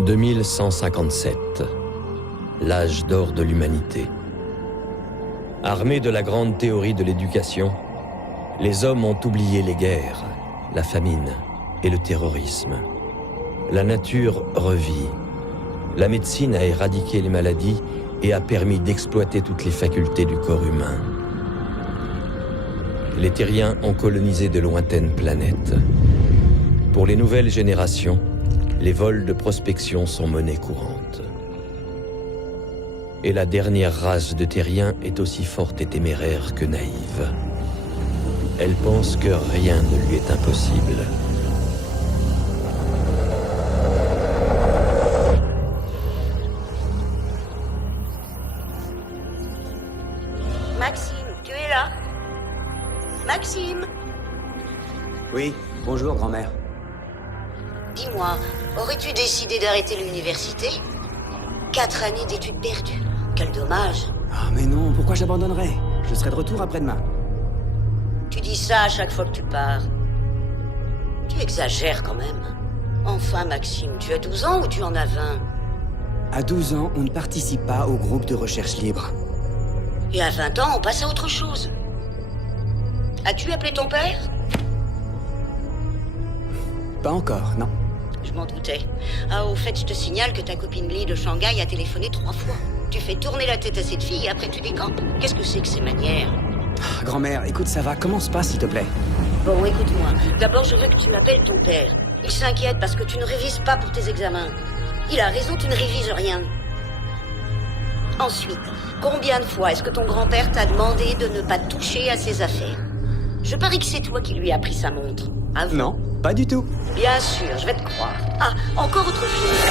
2157, l'âge d'or de l'humanité. Armés de la grande théorie de l'éducation, les hommes ont oublié les guerres, la famine et le terrorisme. La nature revit. La médecine a éradiqué les maladies et a permis d'exploiter toutes les facultés du corps humain. Les terriens ont colonisé de lointaines planètes. Pour les nouvelles générations, les vols de prospection sont monnaie courante. Et la dernière race de terriens est aussi forte et téméraire que naïve. Elle pense que rien ne lui est impossible. Maxime, tu es là? Maxime? Oui, bonjour grand-mère. Dis-moi, aurais-tu décidé d'arrêter l'université? 4 années d'études perdues. Quel dommage. Ah mais non, pourquoi j'abandonnerais? Je serai de retour après-demain. Tu dis ça à chaque fois que tu pars. Tu exagères quand même. Enfin, Maxime, tu as 12 ans ou tu en as 20? À 12 ans, on ne participe pas au groupe de recherche libre. Et à 20 ans, on passe à autre chose. As-tu appelé ton père? Pas encore, non. Je m'en doutais. Ah, au fait, je te signale que ta copine Lee de Shanghai a téléphoné 3 fois. Tu fais tourner la tête à cette fille et après tu décampes. Qu'est-ce que c'est que ces manières? Ah, grand-mère, écoute, ça va, commence pas s'il te plaît. Bon, écoute-moi. D'abord, je veux que tu m'appelles ton père. Il s'inquiète parce que tu ne révises pas pour tes examens. Il a raison, tu ne révises rien. Ensuite, combien de fois est-ce que ton grand-père t'a demandé de ne pas toucher à ses affaires? Je parie que c'est toi qui lui as pris sa montre. Avoue. Non, pas du tout. Bien sûr, je vais te croire. Ah, encore autre chose.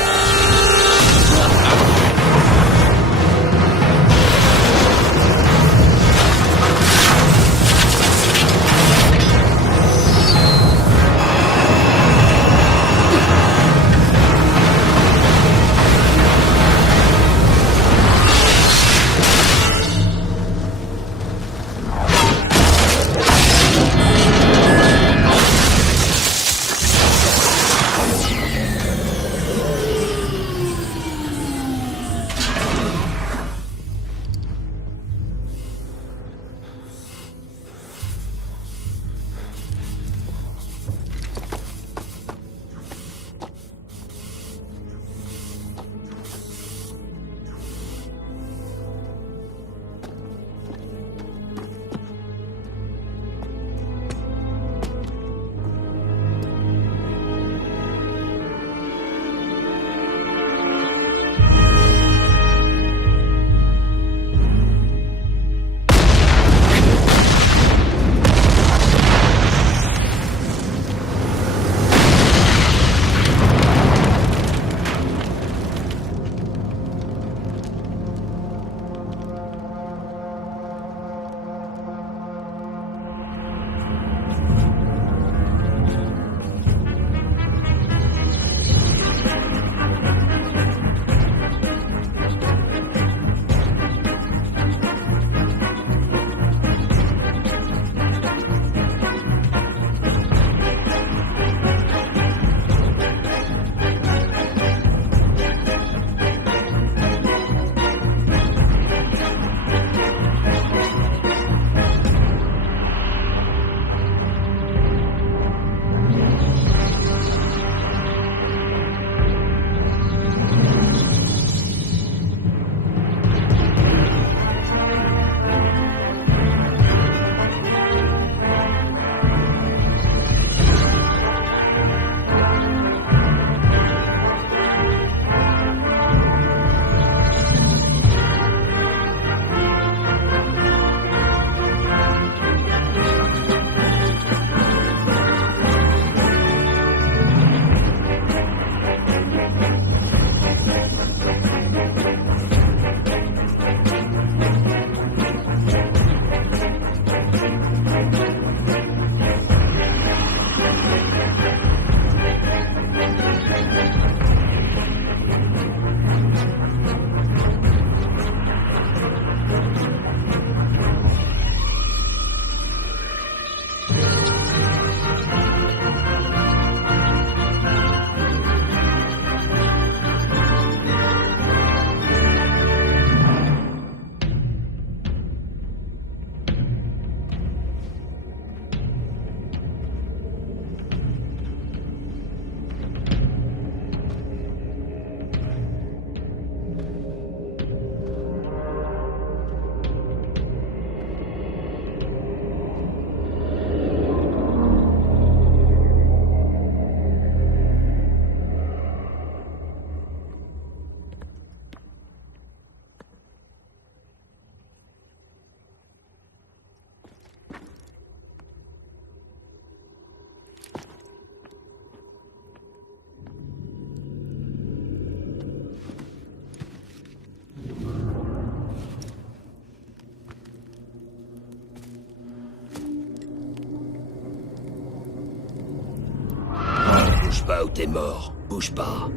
là ou t'es mort. Bouge pas.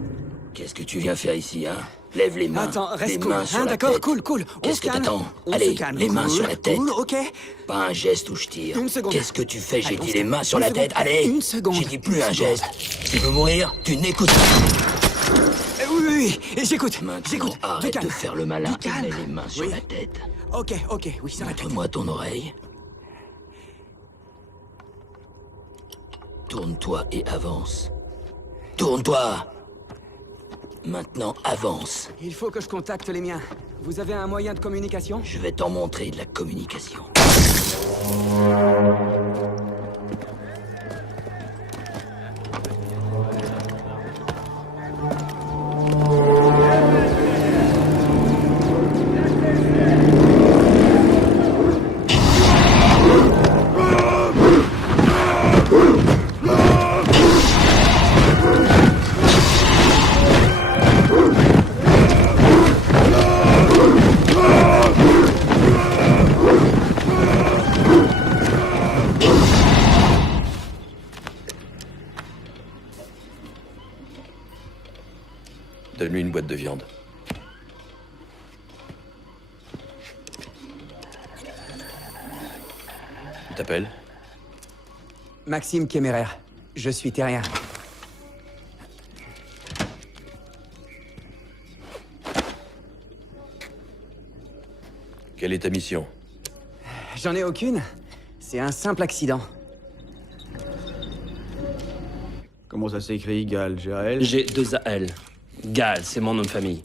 Qu'est-ce que tu viens faire ici, hein? Lève les mains. Attends, les reste cool. mains sur Hein, la d'accord, tête. cool. Qu'est-ce que t'attends? On Allez, se calme. les mains Cool, sur la tête. Cool, ok. Pas un geste où je tire. Une seconde. Qu'est-ce que tu fais? J'ai Allez, on dit se les calme. mains sur Une la seconde. tête. Allez. Une seconde. J'ai dit plus Une un seconde. geste. Tu veux mourir? Tu n'écoutes pas. Oui, j'écoute. Maintenant, J'écoute. Du arrête calme. de faire le malin Du et calme. mets les mains sur Oui. la tête. Ok, oui, ça va. Montre-moi ton oreille. Tourne-toi et avance. Tourne-toi! Maintenant, avance. Il faut que je contacte les miens. Vous avez un moyen de communication? Je vais t'en montrer de la communication. Donne-lui une boîte de viande. Tu t'appelles? Maxime Kéméraire. Je suis terrien. Quelle est ta mission? J'en ai aucune. C'est un simple accident. Comment ça s'écrit, Gal? G-A-L? G2AL. Gal, c'est mon nom de famille.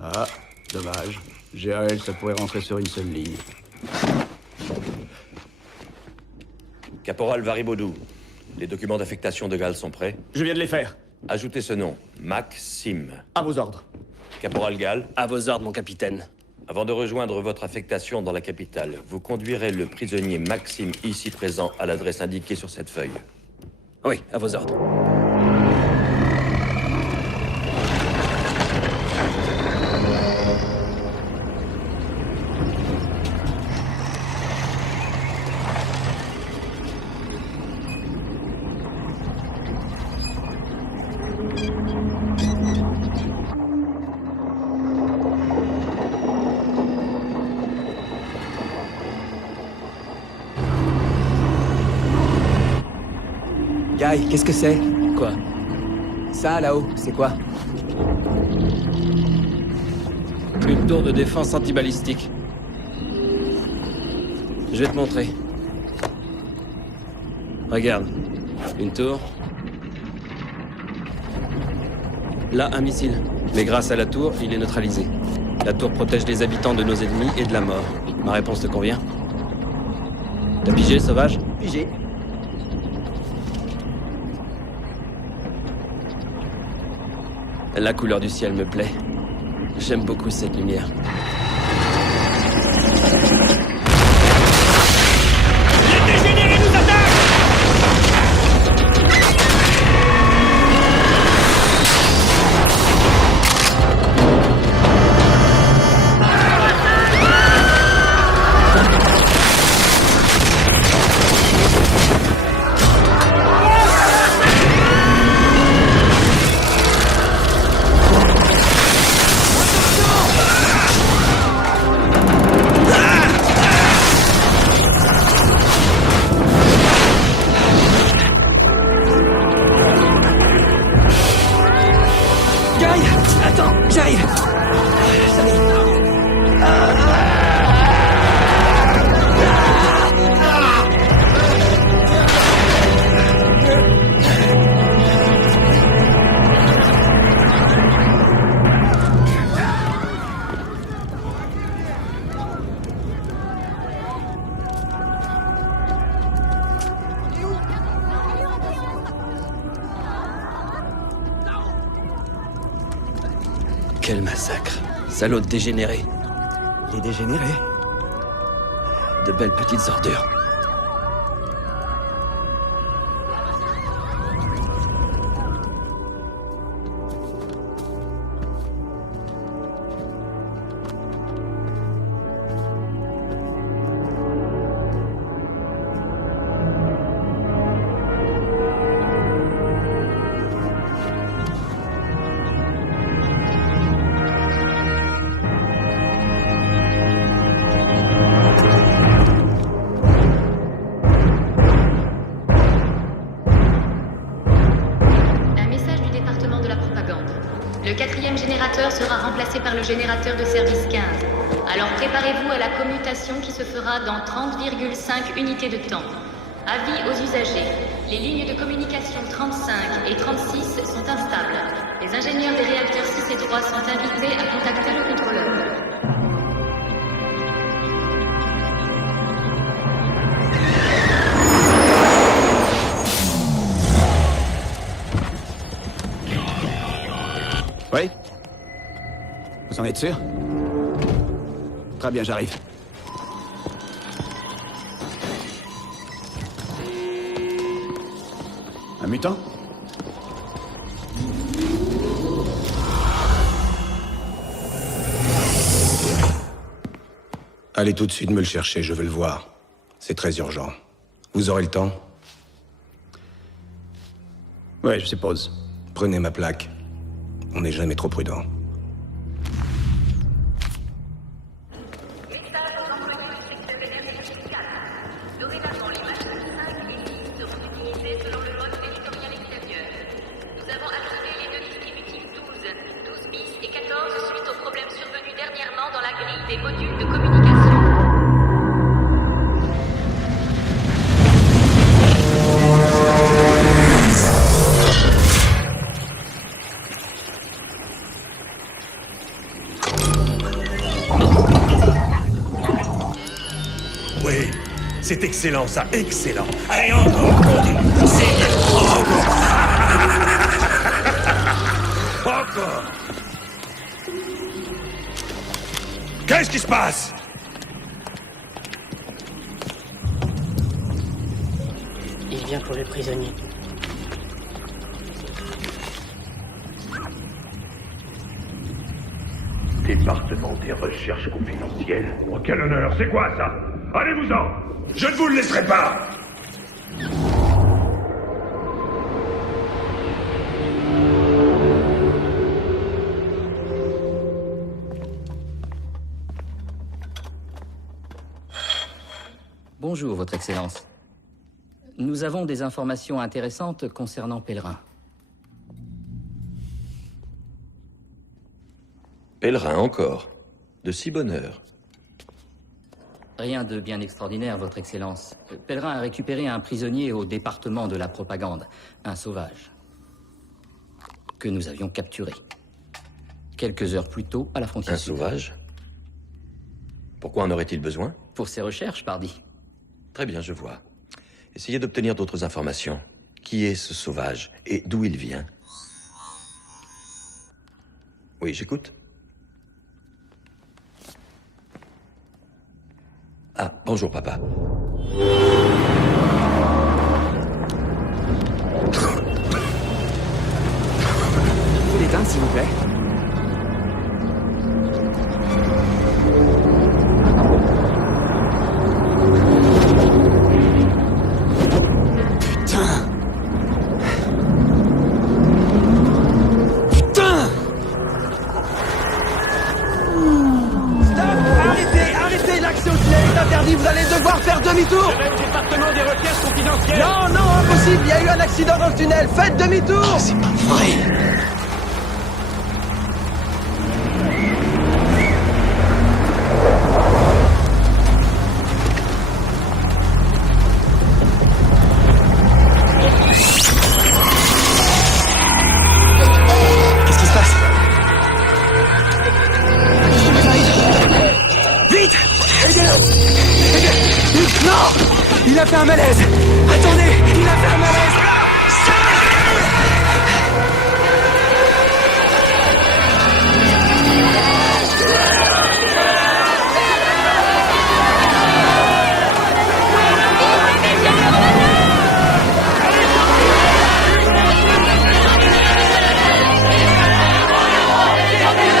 Ah, dommage. G-A-L, ça pourrait rentrer sur une seule ligne. Caporal Varibaudou. Les documents d'affectation de Gall sont prêts? Je viens de les faire. Ajoutez ce nom. Maxime. À vos ordres. Caporal Gall, À vos ordres, mon capitaine. avant de rejoindre votre affectation dans la capitale, vous conduirez le prisonnier Maxime ici présent à l'adresse indiquée sur cette feuille. Oui, à vos ordres. Guy, qu'est-ce que c'est? Quoi? Ça, là-haut, c'est quoi? Une tour de défense antibalistique. Je vais te montrer. Regarde. Une tour. Là, un missile. Mais grâce à la tour, il est neutralisé. La tour protège les habitants de nos ennemis et de la mort. Ma réponse te convient? T'as pigé, sauvage? Pigé. La couleur du ciel me plaît. J'aime beaucoup cette lumière. Guy! Attends, j'arrive! Quel massacre. Salaud de dégénérés. Les dégénérés? De belles petites ordures. Le 4e générateur sera remplacé par le générateur de service 15. Alors préparez-vous à la commutation qui se fera dans 30,5 unités de temps. Avis aux usagers. Les lignes de communication 35 et 36 sont instables. Les ingénieurs des réacteurs 6 et 3 sont invités à contacter le contrôleur. Oui? Vous en êtes sûr? Très bien, j'arrive. Un mutant? Allez tout de suite me le chercher, je veux le voir. C'est très urgent. Vous aurez le temps? Ouais, je suppose. Prenez ma plaque. On n'est jamais trop prudent. Dorénavant, les machines 5 et 6 seront utilisées selon le mode territorial extérieur. Nous avons activé les deux dispositifs 12 bis et 14 suite aux problèmes survenus dernièrement dans la grille des modules de communication. Oui, c'est excellent ça, excellent. Allez, encore, c'est encore. Encore. Qu'est-ce qui se passe? Il vient pour le prisonnier. Département des recherches confidentielles. Oh, quel honneur, c'est quoi ça? Allez-vous-en! Je ne vous le laisserai pas! Bonjour, Votre Excellence. Nous avons des informations intéressantes concernant Pèlerin. Pèlerin encore. De si bonne heure. Rien de bien extraordinaire, Votre Excellence. Pèlerin a récupéré un prisonnier au département de la propagande, un sauvage, que nous avions capturé. Quelques heures plus tôt, à la frontière. Un sauvage? Pourquoi en aurait-il besoin? Pour ses recherches, pardi. Très bien, je vois. Essayez d'obtenir d'autres informations. Qui est ce sauvage et d'où il vient? Oui, j'écoute. Ah, bonjour, papa. Vous l'éteindre, s'il vous plaît? Vous allez devoir faire demi-tour! Je vais au département des recherches confidentielles! Non, non, impossible! Il y a eu un accident dans le tunnel! Faites demi-tour! Oh, c'est pas vrai! Qu'est-ce qui se passe? Vite! Aidez-le! Non! Il a fait un malaise! Attendez! Il a fait un malaise!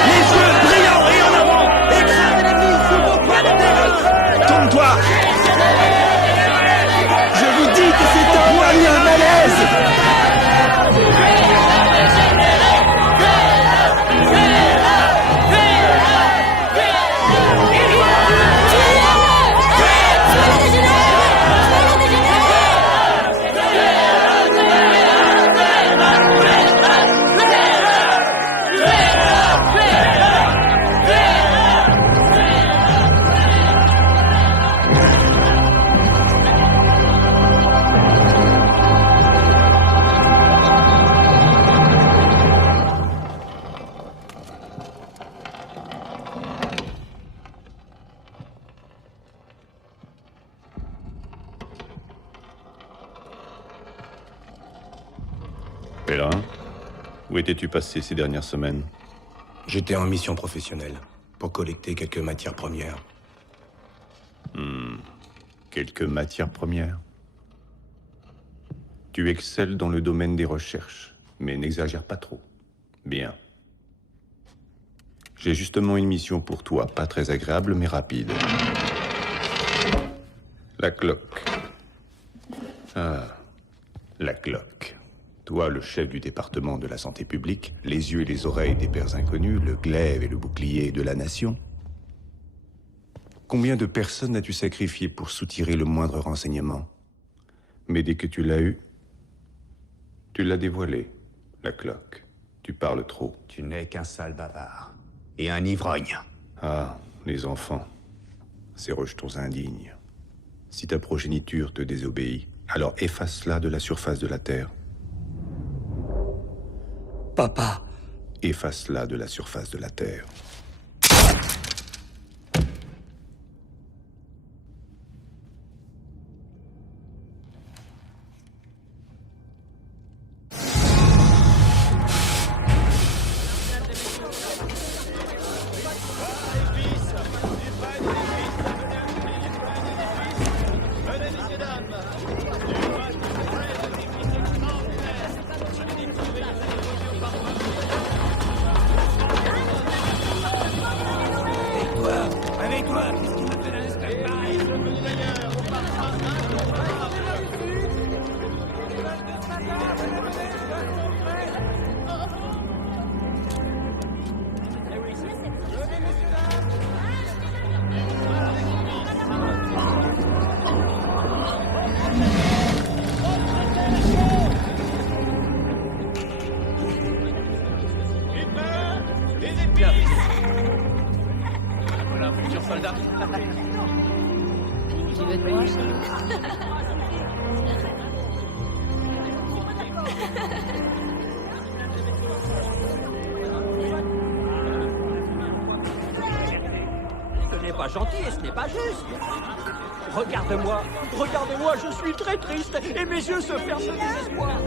Les yeux brillants et en avant! Écrasez l'ennemi sous vos poids de terre! Tourne-toi! Je Où étais-tu passé ces dernières semaines? J'étais en mission professionnelle, pour collecter quelques matières premières. Quelques matières premières. Tu excelles dans le domaine des recherches, mais n'exagère pas trop. Bien. J'ai justement une mission pour toi, pas très agréable, mais rapide. La cloque. Ah, la cloque. Toi, le chef du département de la santé publique, les yeux et les oreilles des pères inconnus, le glaive et le bouclier de la nation. Combien de personnes as-tu sacrifié pour soutirer le moindre renseignement? Mais dès que tu l'as eu, tu l'as dévoilé, la cloque. Tu parles trop. Tu n'es qu'un sale bavard. Et un ivrogne. Ah, les enfants. Ces rejetons indignes. Si ta progéniture te désobéit, alors efface-la de la surface de la Terre. Papa. Efface-la de la surface de la Terre. Voilà, futur soldat. Tu veux de moi, Ce n'est pas gentil et ce n'est pas juste. Regarde-moi, regarde-moi, je suis très triste et mes yeux se ferment de désespoir.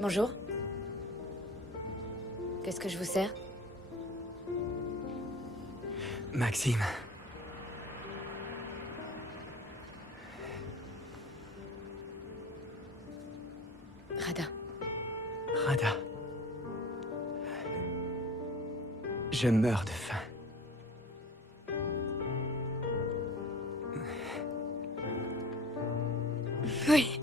Bonjour. Qu'est-ce que je vous sers? Maxime. Rada. Rada. Je meurs de faim. Oui.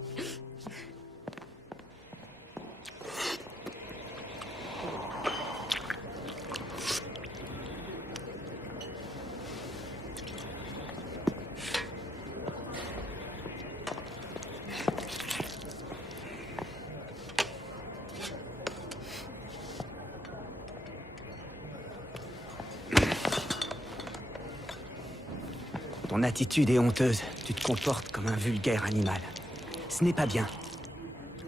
Ton attitude est honteuse. Tu te comportes comme un vulgaire animal. Ce n'est pas bien.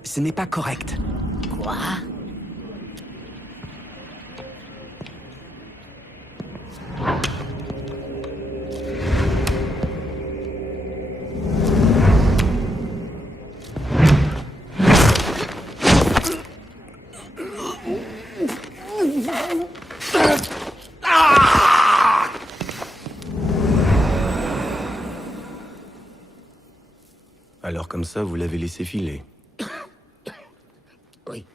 Ce n'est pas correct. Quoi? Alors comme ça, vous l'avez laissé filer. Oui.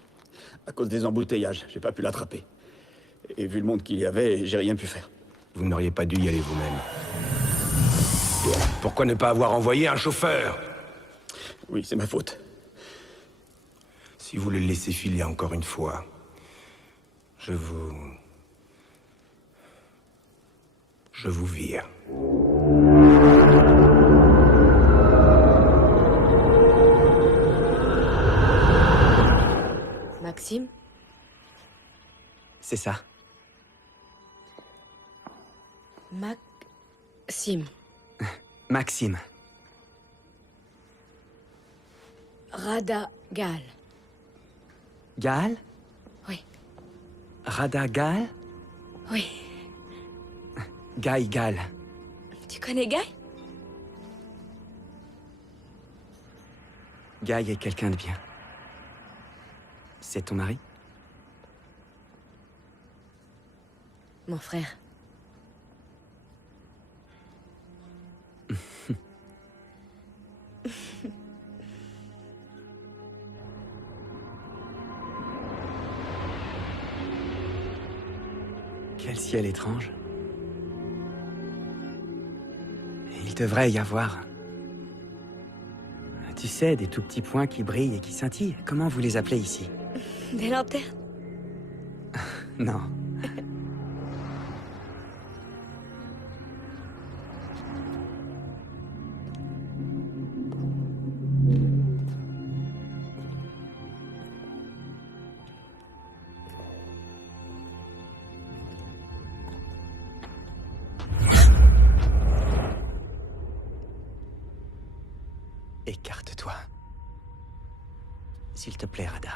À cause des embouteillages, j'ai pas pu l'attraper. Et vu le monde qu'il y avait, j'ai rien pu faire. Vous n'auriez pas dû y aller vous-même. Pourquoi ne pas avoir envoyé un chauffeur? Oui, c'est ma faute. Si vous le laissez filer encore une fois, je vous vire. Maxime? C'est ça. Maxime. Maxime. Rada Gal. Gal? Oui. Rada Gal? Oui. Guy Gal. Tu connais Guy? Guy est quelqu'un de bien. C'est ton mari? Mon frère. Quel ciel étrange. Il devrait y avoir... Tu sais, des tout petits points qui brillent et qui scintillent. Comment vous les appelez ici? Des lanternes? Non. Écarte-toi. S'il te plaît, Rada.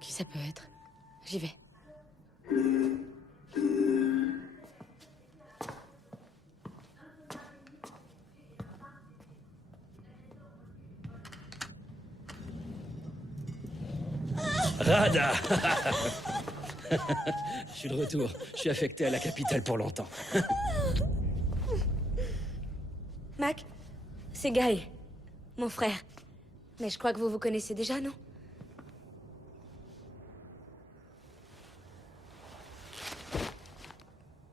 Qui ça peut être? J'y vais. Rada. Je suis de retour. Je suis affecté à la capitale pour longtemps. Mac, c'est Guy, mon frère. Mais je crois que vous vous connaissez déjà, non?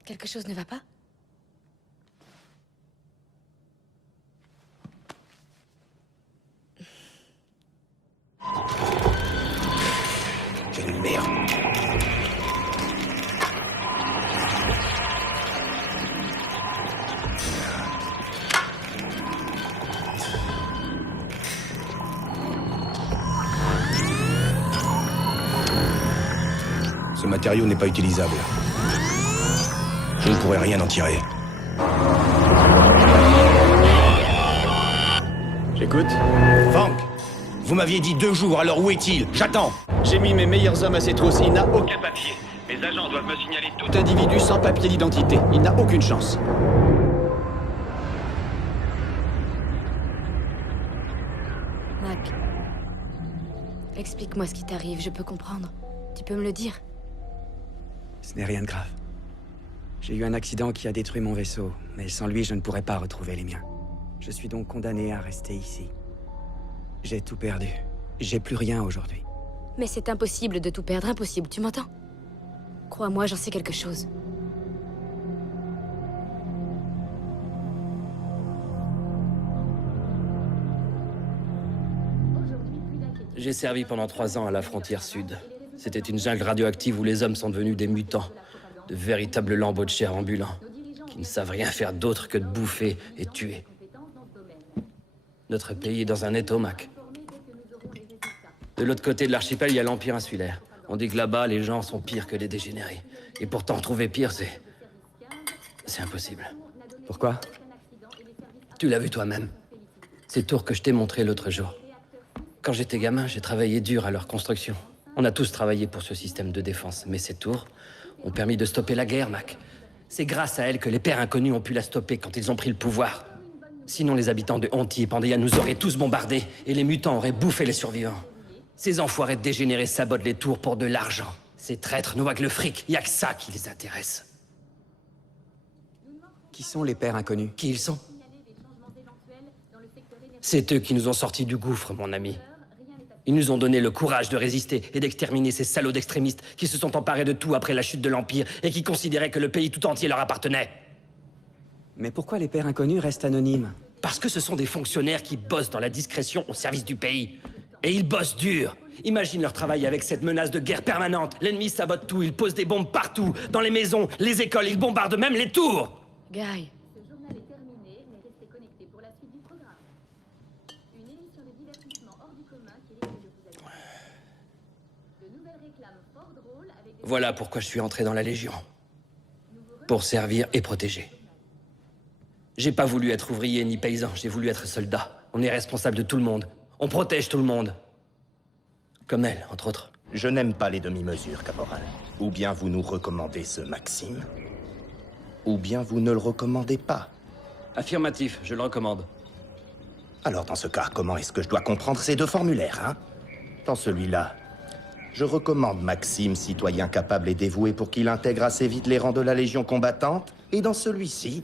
Quelque chose ne va pas? Quelle merde. Ce matériau n'est pas utilisable. Je ne pourrais rien en tirer. J'écoute. Frank, vous m'aviez dit 2 jours, alors où est-il? J'attends. J'ai mis mes meilleurs hommes à ses trousses. Il n'a aucun papier. Mes agents doivent me signaler tout individu sans papier d'identité. Il n'a aucune chance. Mac, explique-moi ce qui t'arrive, je peux comprendre. Tu peux me le dire? Ce n'est rien de grave. J'ai eu un accident qui a détruit mon vaisseau, mais sans lui, je ne pourrais pas retrouver les miens. Je suis donc condamné à rester ici. J'ai tout perdu. J'ai plus rien aujourd'hui. Mais c'est impossible de tout perdre, impossible, tu m'entends? Crois-moi, j'en sais quelque chose. J'ai servi pendant 3 ans à la frontière sud. C'était une jungle radioactive où les hommes sont devenus des mutants, de véritables lambeaux de chair ambulants, qui ne savent rien faire d'autre que de bouffer et tuer. Notre pays est dans un étau, Mac. De l'autre côté de l'archipel, il y a l'Empire insulaire. On dit que là-bas, les gens sont pires que les dégénérés. Et pourtant, trouver pire, c'est impossible. Pourquoi? Tu l'as vu toi-même. Ces tours que je t'ai montrées l'autre jour. Quand j'étais gamin, j'ai travaillé dur à leur construction. On a tous travaillé pour ce système de défense. Mais ces tours ont permis de stopper la guerre, Mac. C'est grâce à elles que les pères inconnus ont pu la stopper quand ils ont pris le pouvoir. Sinon, les habitants de Honti et Pandia nous auraient tous bombardés et les mutants auraient bouffé les survivants. Ces enfoirés dégénérés sabotent les tours pour de l'argent. Ces traîtres ne voient que le fric. Y a que ça qui les intéresse. Qui sont les pères inconnus? Qui ils sont? C'est eux qui nous ont sortis du gouffre, mon ami. Ils nous ont donné le courage de résister et d'exterminer ces salauds d'extrémistes qui se sont emparés de tout après la chute de l'Empire et qui considéraient que le pays tout entier leur appartenait. Mais pourquoi les pères inconnus restent anonymes? Parce que ce sont des fonctionnaires qui bossent dans la discrétion au service du pays. Et ils bossent dur. Imagine leur travail avec cette menace de guerre permanente. L'ennemi sabote tout, il pose des bombes partout. Dans les maisons, les écoles, ils bombardent même les tours. Guy. Voilà pourquoi je suis entré dans la Légion. Pour servir et protéger. J'ai pas voulu être ouvrier ni paysan, j'ai voulu être soldat. On est responsable de tout le monde. On protège tout le monde. Comme elle, entre autres. Je n'aime pas les demi-mesures, caporal. Ou bien vous nous recommandez ce Maxime, ou bien vous ne le recommandez pas. Affirmatif, je le recommande. Alors dans ce cas, comment est-ce que je dois comprendre ces deux formulaires, hein? Dans celui-là, je recommande Maxime, citoyen capable et dévoué pour qu'il intègre assez vite les rangs de la Légion combattante. Et dans celui-ci,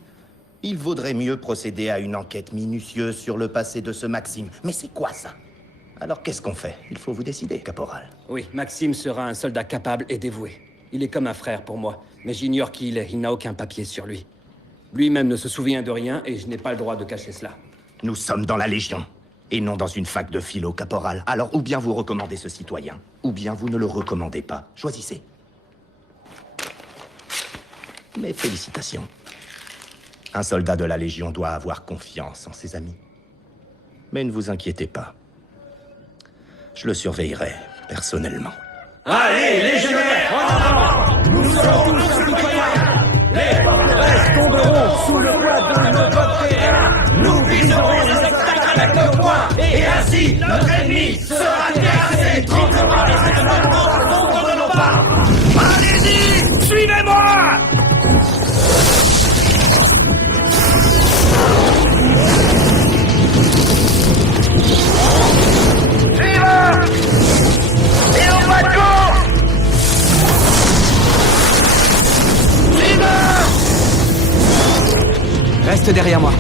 il vaudrait mieux procéder à une enquête minutieuse sur le passé de ce Maxime. Mais c'est quoi ça? Alors qu'est-ce qu'on fait? Il faut vous décider, caporal. Oui, Maxime sera un soldat capable et dévoué. Il est comme un frère pour moi, mais j'ignore qui il est. Il n'a aucun papier sur lui. Lui-même ne se souvient de rien et je n'ai pas le droit de cacher cela. Nous sommes dans la Légion, et non dans une fac de philo, caporal. Alors ou bien vous recommandez ce citoyen, ou bien vous ne le recommandez pas. Choisissez. Mes félicitations. Un soldat de la Légion doit avoir confiance en ses amis. Mais ne vous inquiétez pas. Je le surveillerai, personnellement. Allez, légionnaires, en avant! Nous sommes tous citoyens! Les forteresses tomberont sous le poids de nos votes terrain! Nous viserons les obstacles avec nos poings! Et ainsi, notre ennemi sera terrassé! Tremblera les éclatements dans l'ombre de nos pas! Allez-y! Suivez-moi! Et on va de court! Reste derrière moi.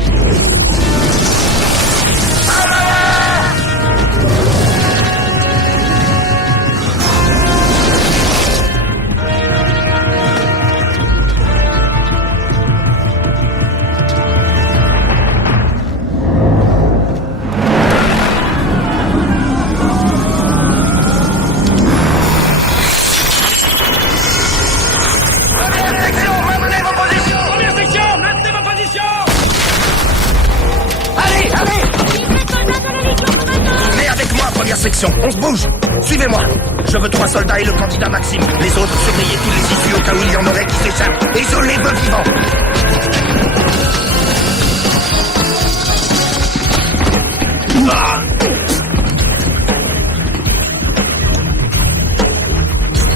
Section, on se bouge. Suivez-moi. Je veux 3 soldats et le candidat Maxime. Les autres, surveillez tous les issues au cas où il y en aurait qui s'échappent. Et je les veux vivants.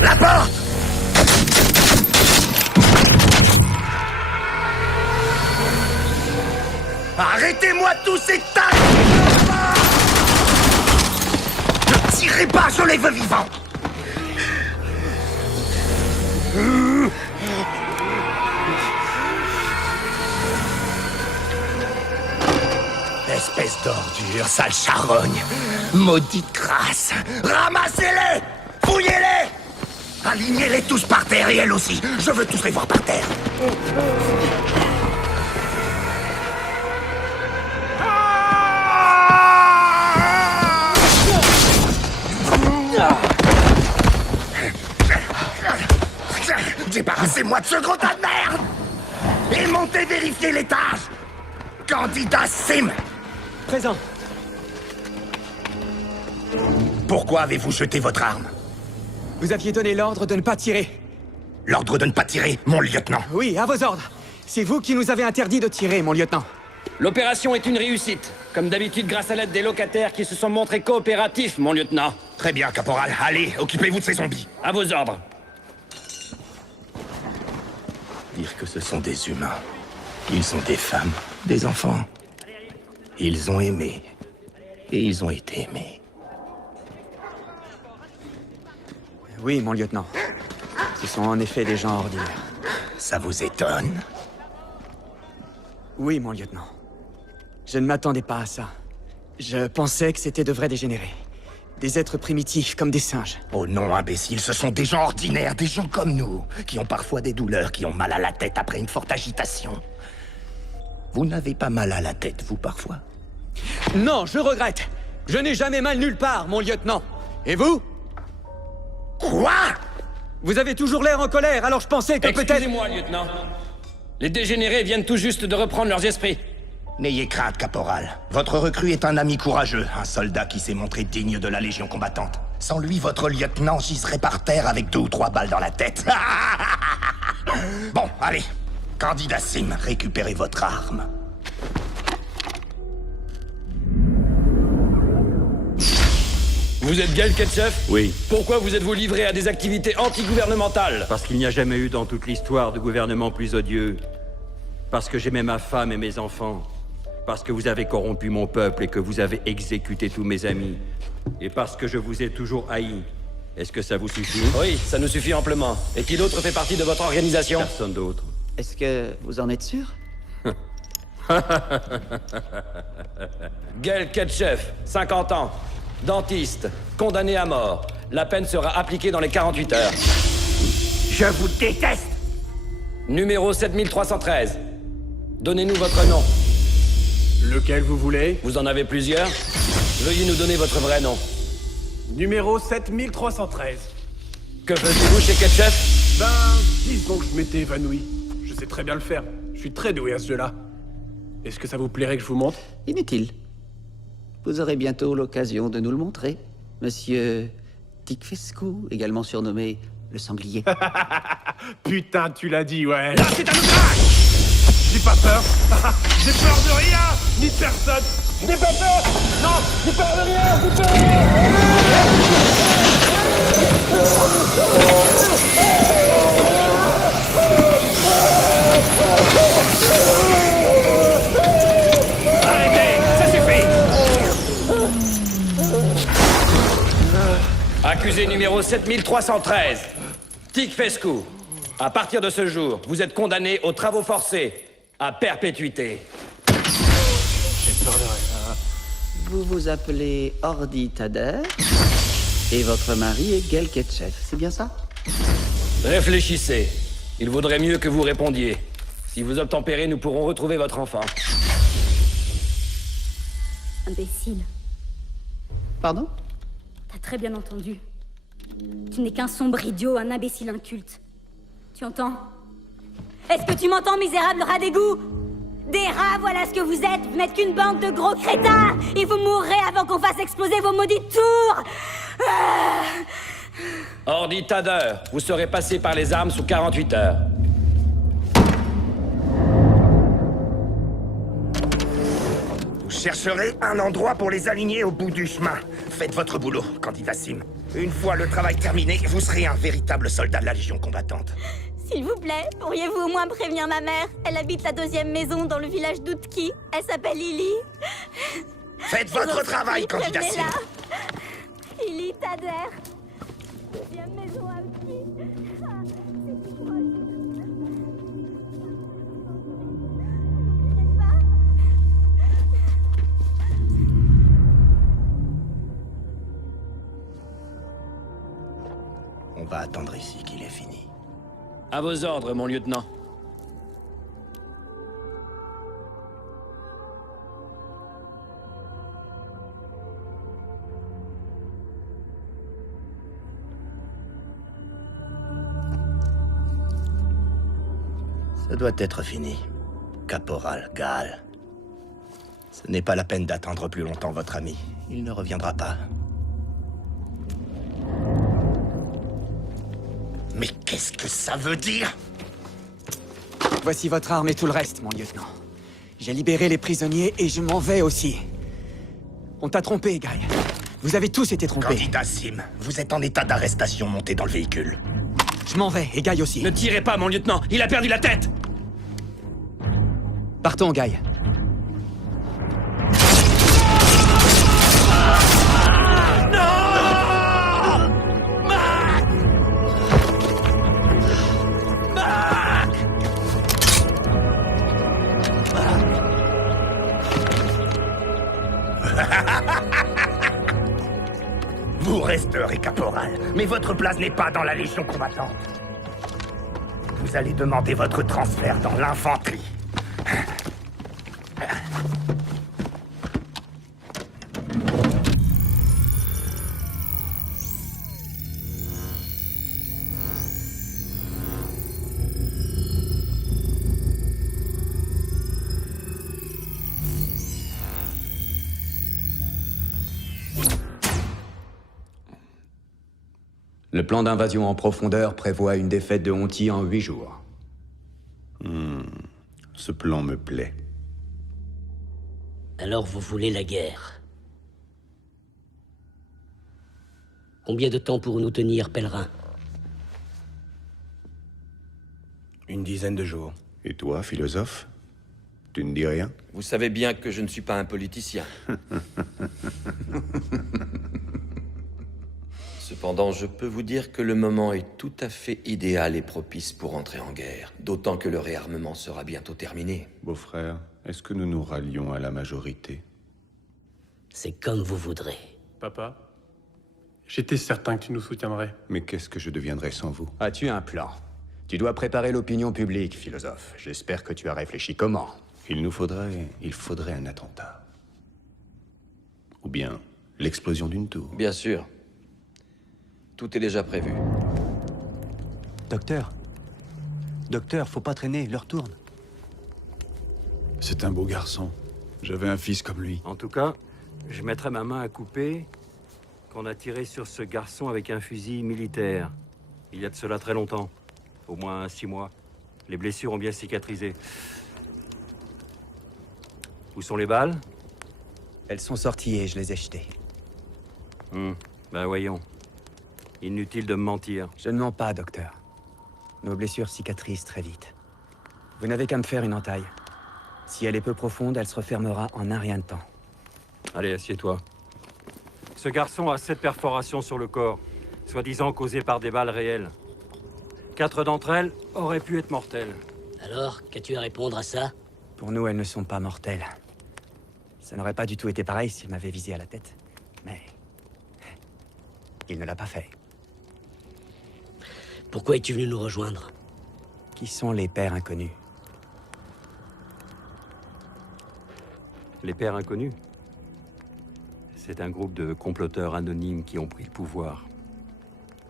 La porte! Arrêtez-moi tous ces tas! Ne tirez pas, je les veux vivants! Espèce d'ordure, sale charogne! Maudite crasse! Ramassez-les! Fouillez-les! Alignez-les tous par terre et elle aussi! Je veux tous les voir par terre! Débarrassez-moi de ce gros tas de merde! Et montez vérifier l'étage! Candidat Sim! Présent. Pourquoi avez-vous jeté votre arme? Vous aviez donné l'ordre de ne pas tirer. L'ordre de ne pas tirer, mon lieutenant. Oui, à vos ordres. C'est vous qui nous avez interdit de tirer, mon lieutenant. L'opération est une réussite. Comme d'habitude, grâce à l'aide des locataires qui se sont montrés coopératifs, mon lieutenant. Très bien, caporal. Allez, occupez-vous de ces zombies. À vos ordres. Dire que ce sont des humains. Ils sont des femmes, des enfants. Ils ont aimé. Et ils ont été aimés. Oui, mon lieutenant. Ce sont en effet des gens ordinaires. Ça vous étonne? Oui, mon lieutenant. Je ne m'attendais pas à ça. Je pensais que c'était de vrais dégénérés. Des êtres primitifs, comme des singes. Oh non, imbécile, ce sont des gens ordinaires, des gens comme nous, qui ont parfois des douleurs, qui ont mal à la tête après une forte agitation. Vous n'avez pas mal à la tête, vous, parfois? Non, je regrette. Je n'ai jamais mal nulle part, mon lieutenant. Et vous? Quoi? Vous avez toujours l'air en colère, alors je pensais que peut-être... Excusez-moi, lieutenant. Les dégénérés viennent tout juste de reprendre leurs esprits. N'ayez crainte, caporal. Votre recrue est un ami courageux, un soldat qui s'est montré digne de la Légion combattante. Sans lui, votre lieutenant giserait par terre avec 2 ou 3 balles dans la tête. Bon, allez. Candidat Sim, récupérez votre arme. Vous êtes Gale Ketchef? Oui. Pourquoi vous êtes-vous livré à des activités anti-gouvernementales? Parce qu'il n'y a jamais eu dans toute l'histoire de gouvernement plus odieux. Parce que j'aimais ma femme et mes enfants. Parce que vous avez corrompu mon peuple et que vous avez exécuté tous mes amis. Et parce que je vous ai toujours haï. Est-ce que ça vous suffit? Oui, ça nous suffit amplement. Et qui d'autre fait partie de votre organisation? Personne d'autre. Est-ce que vous en êtes sûr? Gale Ketchef, 50 ans. Dentiste, condamné à mort. La peine sera appliquée dans les 48 heures. Je vous déteste! Numéro 7313. Donnez-nous votre nom. Lequel vous voulez? Vous en avez plusieurs? Veuillez nous donner votre vrai nom. Numéro 7313. Que faisiez-vous chez Ketchef? Ben, disons que je m'étais évanoui. Je sais très bien le faire. Je suis très doué à ce jeu-là. Est-ce que ça vous plairait que je vous montre? Inutile. Vous aurez bientôt l'occasion de nous le montrer. Monsieur Tikfescu, également surnommé le sanglier. Putain, tu l'as dit, ouais. Là, c'est un outrage! J'ai pas peur. J'ai peur de rien, ni de personne. J'ai pas peur. Non, j'ai peur de rien, j'ai peur de Arrêtez, ça suffit. Accusé numéro 7313. Tikfescu. À partir de ce jour, vous êtes condamné aux travaux forcés, à perpétuité. J'ai peur de rien. Vous vous appelez Ordi Tader et votre mari est Gale Ketchef, c'est bien ça? Réfléchissez. Il vaudrait mieux que vous répondiez. Si vous obtempérez, nous pourrons retrouver votre enfant. Imbécile. Pardon? T'as très bien entendu. Tu n'es qu'un sombre idiot, un imbécile inculte. Tu entends? Est-ce que tu m'entends, misérable rat d'égout? Des rats, voilà ce que vous êtes. Vous n'êtes qu'une bande de gros crétins. Et vous mourrez avant qu'on fasse exploser vos maudites tours. Ordi Tader, vous serez passé par les armes sous 48 heures. Vous chercherez un endroit pour les aligner au bout du chemin. Faites votre boulot, candidat Sim. Une fois le travail terminé, vous serez un véritable soldat de la Légion combattante. S'il vous plaît, pourriez-vous au moins prévenir ma mère? Elle habite la 2e maison dans le village d'Outki. Elle s'appelle Lily. Faites votre travail, candidat Sim. Lily Tader. 2e maison à Outki. On va attendre ici qu'il ait fini. À vos ordres, mon lieutenant. Ça doit être fini. Caporal Gale. Ce n'est pas la peine d'attendre plus longtemps votre ami. Il ne reviendra pas. Mais qu'est-ce que ça veut dire? Voici votre arme et tout le reste, mon lieutenant. J'ai libéré les prisonniers et je m'en vais aussi. On t'a trompé, Guy. Vous avez tous été trompés. Candidat Sim, vous êtes en état d'arrestation monté dans le véhicule. Je m'en vais, et Guy aussi. Ne tirez pas, mon lieutenant! Il a perdu la tête! Partons, Guy. Vous resterez caporal, mais votre place n'est pas dans la Légion combattante. Vous allez demander votre transfert dans l'infanterie. Le plan d'invasion en profondeur prévoit une défaite de Honti en 8 jours. Ce plan me plaît. Alors vous voulez la guerre. Combien de temps pour nous tenir, pèlerins? Une dizaine de jours. Et toi, philosophe? Tu ne dis rien? Vous savez bien que je ne suis pas un politicien. Cependant, je peux vous dire que le moment est tout à fait idéal et propice pour entrer en guerre. D'autant que le réarmement sera bientôt terminé. Beau-frère, est-ce que nous nous rallions à la majorité? C'est comme vous voudrez. Papa, j'étais certain que tu nous soutiendrais. Mais qu'est-ce que je deviendrais sans vous? As-tu un plan? Tu dois préparer l'opinion publique, philosophe. J'espère que tu as réfléchi comment. Il faudrait un attentat. Ou bien l'explosion d'une tour. Bien sûr. Tout est déjà prévu. Docteur, faut pas traîner, l'heure tourne. C'est un beau garçon. J'avais un fils comme lui. En tout cas, je mettrai ma main à couper qu'on a tiré sur ce garçon avec un fusil militaire. Il y a de cela très longtemps. Au moins 6 mois. Les blessures ont bien cicatrisé. Où sont les balles? Elles sont sorties et je les ai jetées. Ben voyons. Inutile de me mentir. Je ne mens pas, docteur. Nos blessures cicatrisent très vite. Vous n'avez qu'à me faire une entaille. Si elle est peu profonde, elle se refermera en un rien de temps. Allez, assieds-toi. Ce garçon a 7 perforations sur le corps, soi-disant causées par des balles réelles. 4 d'entre elles auraient pu être mortelles. Alors, qu'as-tu à répondre à ça? Pour nous, elles ne sont pas mortelles. Ça n'aurait pas du tout été pareil s'il m'avait visé à la tête. Mais... il ne l'a pas fait. Pourquoi es-tu venu nous rejoindre? Qui sont les pères inconnus? Les pères inconnus? C'est un groupe de comploteurs anonymes qui ont pris le pouvoir.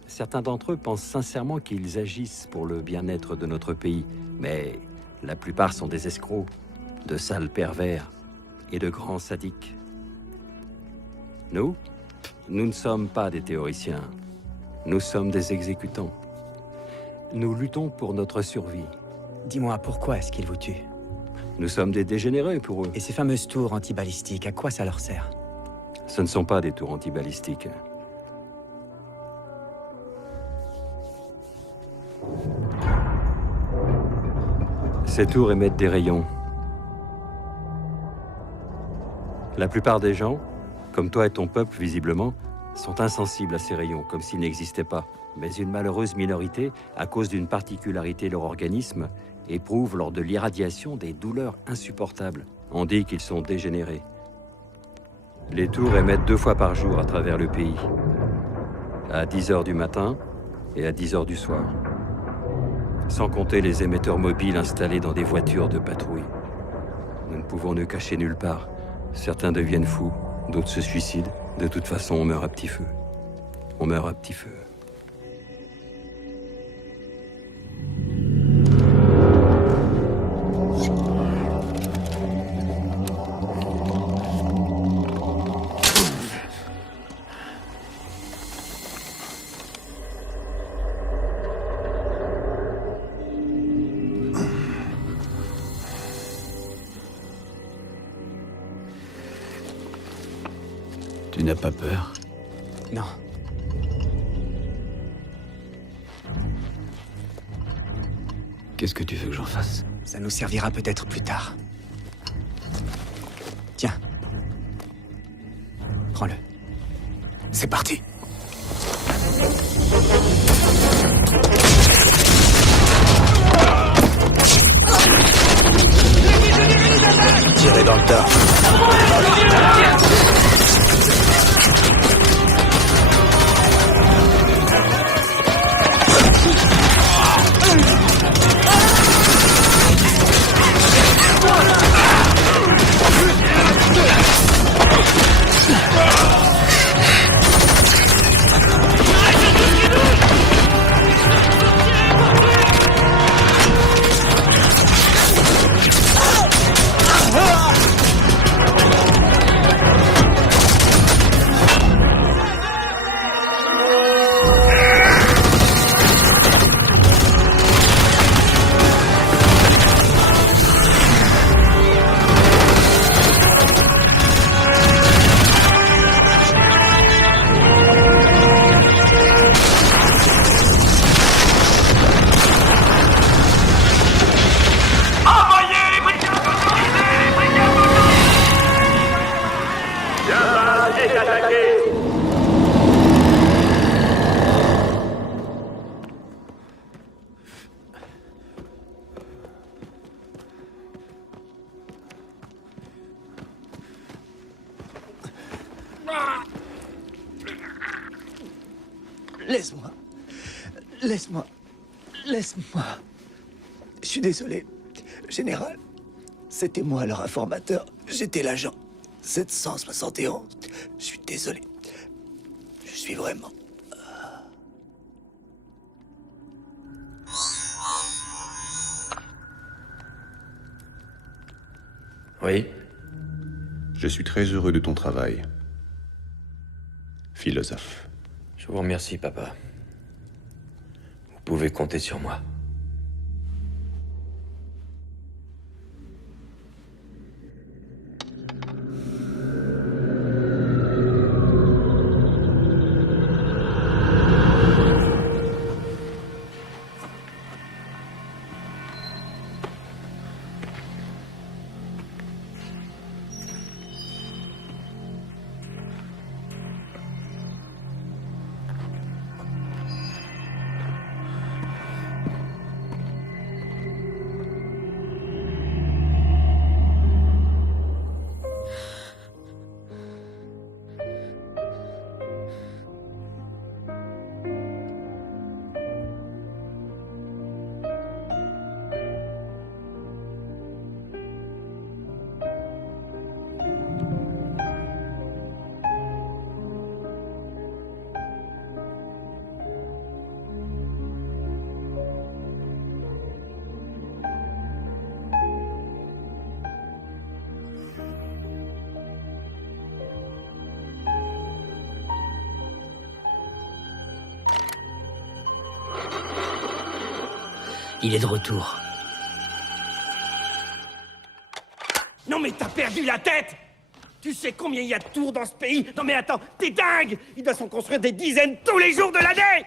Certains d'entre eux pensent sincèrement qu'ils agissent pour le bien-être de notre pays, mais la plupart sont des escrocs, de sales pervers et de grands sadiques. Nous ne sommes pas des théoriciens. Nous sommes des exécutants. Nous luttons pour notre survie. Dis-moi, pourquoi est-ce qu'ils vous tuent? Nous sommes des dégénérés pour eux. Et ces fameuses tours antibalistiques, à quoi ça leur sert? Ce ne sont pas des tours antibalistiques. Ces tours émettent des rayons. La plupart des gens, comme toi et ton peuple visiblement, sont insensibles à ces rayons, comme s'ils n'existaient pas. Mais une malheureuse minorité, à cause d'une particularité de leur organisme, éprouve lors de l'irradiation des douleurs insupportables. On dit qu'ils sont dégénérés. Les tours émettent 2 fois par jour à travers le pays. À 10h du matin et à 10h du soir. Sans compter les émetteurs mobiles installés dans des voitures de patrouille. Nous ne pouvons nous cacher nulle part. Certains deviennent fous, d'autres se suicident. De toute façon, on meurt à petit feu. On meurt à petit feu. Tu n'as pas peur? Non. Qu'est-ce que tu veux que j'en fasse? Ça nous servira peut-être plus tard. Tiens. Prends-le. C'est parti. Tirez dans le tas. Laisse-moi. Laisse-moi. Laisse-moi. Je suis désolé. Général, c'était moi leur informateur. J'étais l'agent 771. Je suis désolé. Je suis vraiment... Oui? Je suis très heureux de ton travail. Philosophe. Je vous remercie, papa. Vous pouvez compter sur moi. Il est de retour. Non mais t'as perdu la tête! Tu sais combien il y a de tours dans ce pays? Non mais attends, t'es dingue! Ils doivent s'en construire des dizaines tous les jours de l'année!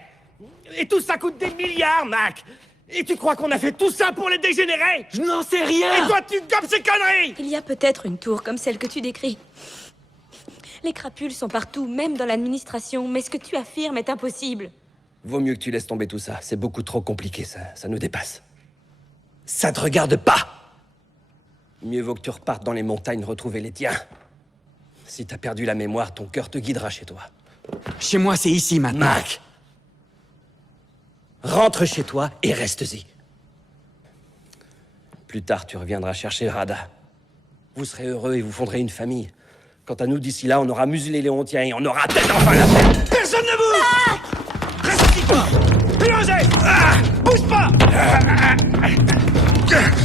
Et tout ça coûte des milliards, Mac! Et tu crois qu'on a fait tout ça pour les dégénérer? Je n'en sais rien! Et toi, tu gobes ces conneries! Il y a peut-être une tour comme celle que tu décris. Les crapules sont partout, même dans l'administration, mais ce que tu affirmes est impossible. Vaut mieux que tu laisses tomber tout ça. C'est beaucoup trop compliqué, ça nous dépasse. Ça te regarde pas! Mieux vaut que tu repartes dans les montagnes retrouver les tiens. Si t'as perdu la mémoire, ton cœur te guidera chez toi. Chez moi, c'est ici maintenant. Mac! Rentre chez toi et reste-y. Plus tard, tu reviendras chercher Rada. Vous serez heureux et vous fonderez une famille. Quant à nous, d'ici là, on aura muselé les Hontiens et on aura peut-être enfin la fête. Personne ne bouge! Reste ici, toi! Pélangez! Bouge pas!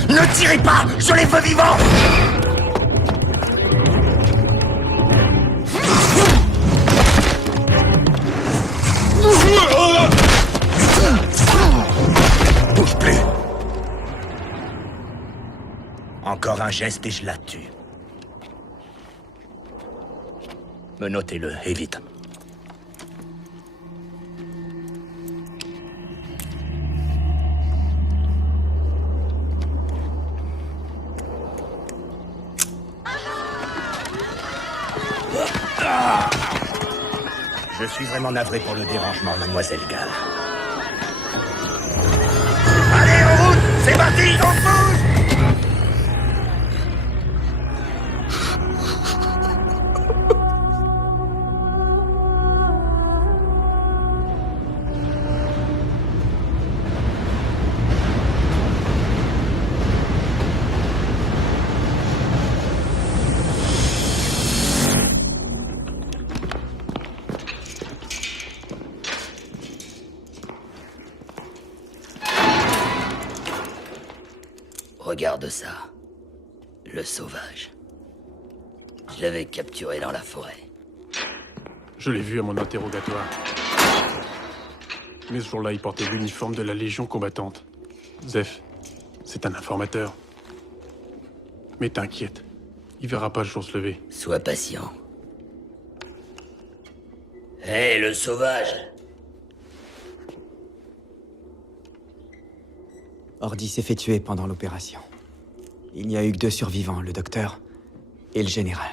Ne tirez pas! Je les veux vivants! Bouge plus. Encore un geste et je la tue. Menottez-le, et vite. Je suis vraiment navré pour le dérangement, mademoiselle Gall. Allez, en route! C'est parti, on bouge! Regarde ça. Le sauvage. Je l'avais capturé dans la forêt. Je l'ai vu à mon interrogatoire. Mais ce jour-là, il portait l'uniforme de la Légion combattante. Zef, c'est un informateur. Mais t'inquiète, il verra pas le jour se lever. Sois patient. Hé, le sauvage! Ordi s'est fait tuer pendant l'opération. Il n'y a eu que 2 survivants, le docteur et le général.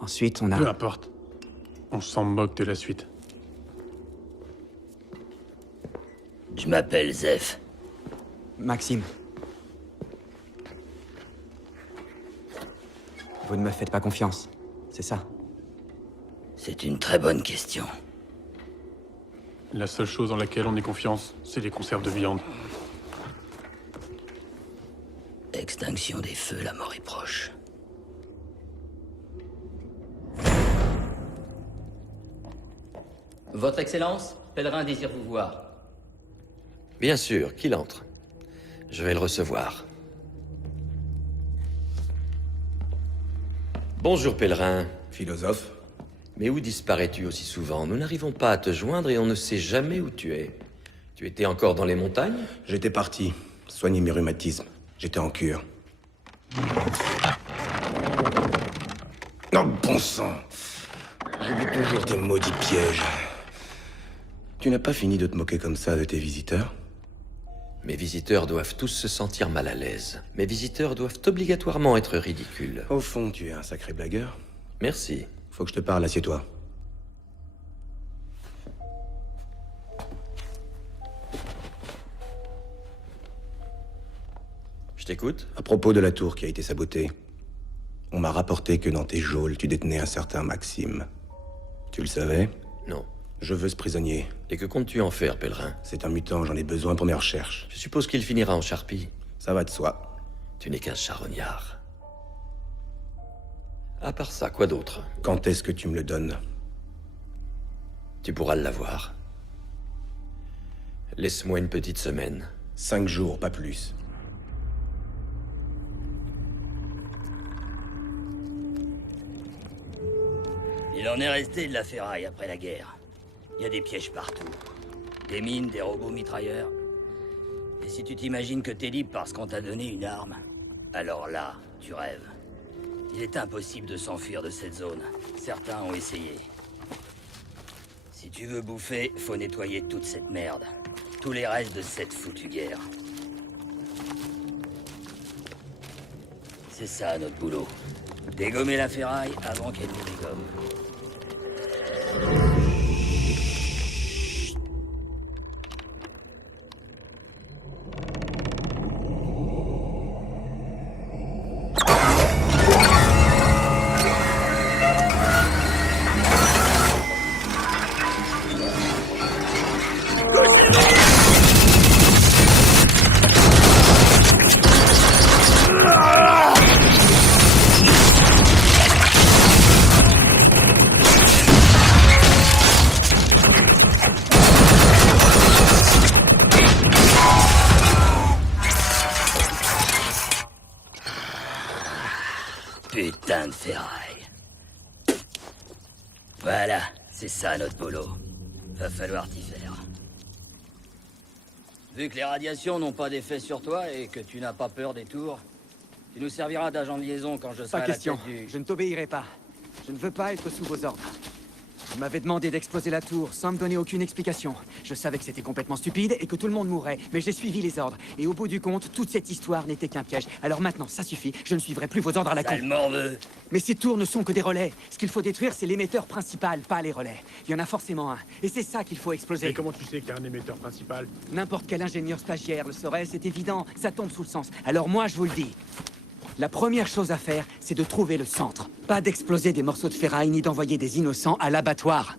Ensuite, on a... Peu importe. On s'en moque de la suite. Je m'appelle Zef. Maxime. Vous ne me faites pas confiance, c'est ça? C'est une très bonne question. La seule chose dans laquelle on ait confiance, c'est les conserves de viande. Extinction des feux, la mort est proche. Votre Excellence, Pèlerin désire vous voir. Bien sûr, qu'il entre. Je vais le recevoir. Bonjour, pèlerin. Philosophe. Mais où disparais-tu aussi souvent? Nous n'arrivons pas à te joindre et on ne sait jamais où tu es. Tu étais encore dans les montagnes? J'étais parti, soigner mes rhumatismes. J'étais en cure. Non, bon sang! J'oublie toujours tes maudits pièges. Tu n'as pas fini de te moquer comme ça de tes visiteurs? Mes visiteurs doivent tous se sentir mal à l'aise. Mes visiteurs doivent obligatoirement être ridicules. Au fond, tu es un sacré blagueur. Merci. Faut que je te parle, assieds-toi. Je t'écoute. À propos de la tour qui a été sabotée, on m'a rapporté que dans tes geôles, tu détenais un certain Maxime. Tu le savais? Non. Je veux ce prisonnier. Et que comptes-tu en faire, pèlerin? C'est un mutant, j'en ai besoin pour mes recherches. Je suppose qu'il finira en charpie. Ça va de soi. Tu n'es qu'un charognard. À part ça, quoi d'autre? Quand est-ce que tu me le donnes? Tu pourras l'avoir. Laisse-moi une petite semaine. 5 jours, pas plus. Il en est resté de la ferraille après la guerre. Il y a des pièges partout. Des mines, des robots mitrailleurs. Et si tu t'imagines que t'es libre parce qu'on t'a donné une arme, alors là, tu rêves. Il est impossible de s'enfuir de cette zone. Certains ont essayé. Si tu veux bouffer, faut nettoyer toute cette merde. Tous les restes de cette foutue guerre. C'est ça notre boulot. Dégommer la ferraille avant qu'elle nous dégomme. Putain de ferraille. Voilà, c'est ça notre boulot. Va falloir t'y faire. Vu que les radiations n'ont pas d'effet sur toi et que tu n'as pas peur des tours, tu nous serviras d'agent de liaison quand je serai Pas à la question, tête du... je ne t'obéirai pas. Je ne veux pas être sous vos ordres. Vous m'avez demandé d'exploser la tour sans me donner aucune explication. Je savais que c'était complètement stupide et que tout le monde mourrait, mais j'ai suivi les ordres. Et au bout du compte, toute cette histoire n'était qu'un piège. Alors maintenant, ça suffit, je ne suivrai plus vos ordres à la con. Sale morveux. Mais ces tours ne sont que des relais. Ce qu'il faut détruire, c'est l'émetteur principal, pas les relais. Il y en a forcément un. Et c'est ça qu'il faut exploser. Et comment tu sais qu'il y a un émetteur principal? N'importe quel ingénieur stagiaire le saurait, c'est évident. Ça tombe sous le sens. Alors moi, je vous le dis. La première chose à faire, c'est de trouver le centre. Pas d'exploser des morceaux de ferraille ni d'envoyer des innocents à l'abattoir.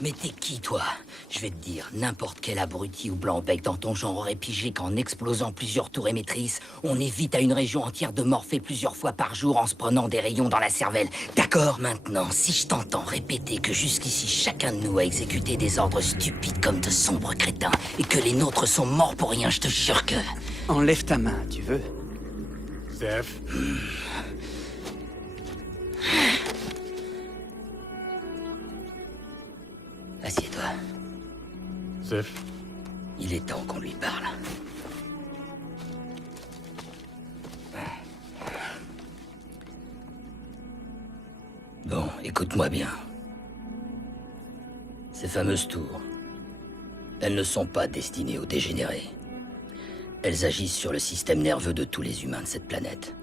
Mais t'es qui, toi? Je vais te dire, n'importe quel abruti ou blanc-bec dans ton genre aurait pigé qu'en explosant plusieurs tours émettrices, on évite à une région entière de morpher plusieurs fois par jour en se prenant des rayons dans la cervelle. D'accord? Maintenant, si je t'entends répéter que jusqu'ici chacun de nous a exécuté des ordres stupides comme de sombres crétins, et que les nôtres sont morts pour rien, je te jure que... Enlève ta main, tu veux? Zef. Assieds-toi. Zef. Il est temps qu'on lui parle. Bon, écoute-moi bien. Ces fameuses tours, elles ne sont pas destinées aux dégénérés. Elles agissent sur le système nerveux de tous les humains de cette planète.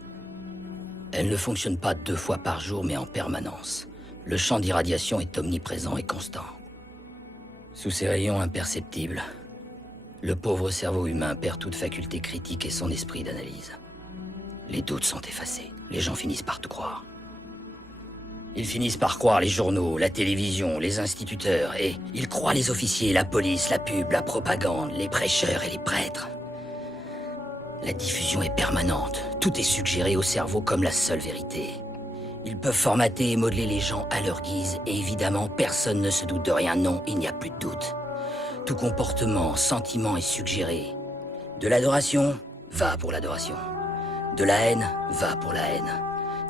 Elles ne fonctionnent pas 2 fois par jour, mais en permanence. Le champ d'irradiation est omniprésent et constant. Sous ces rayons imperceptibles, le pauvre cerveau humain perd toute faculté critique et son esprit d'analyse. Les doutes sont effacés. Les gens finissent par tout croire. Ils finissent par croire les journaux, la télévision, les instituteurs, et ils croient les officiers, la police, la pub, la propagande, les prêcheurs et les prêtres. La diffusion est permanente. Tout est suggéré au cerveau comme la seule vérité. Ils peuvent formater et modeler les gens à leur guise, et évidemment, personne ne se doute de rien. Non, il n'y a plus de doute. Tout comportement, sentiment est suggéré. De l'adoration, va pour l'adoration. De la haine, va pour la haine.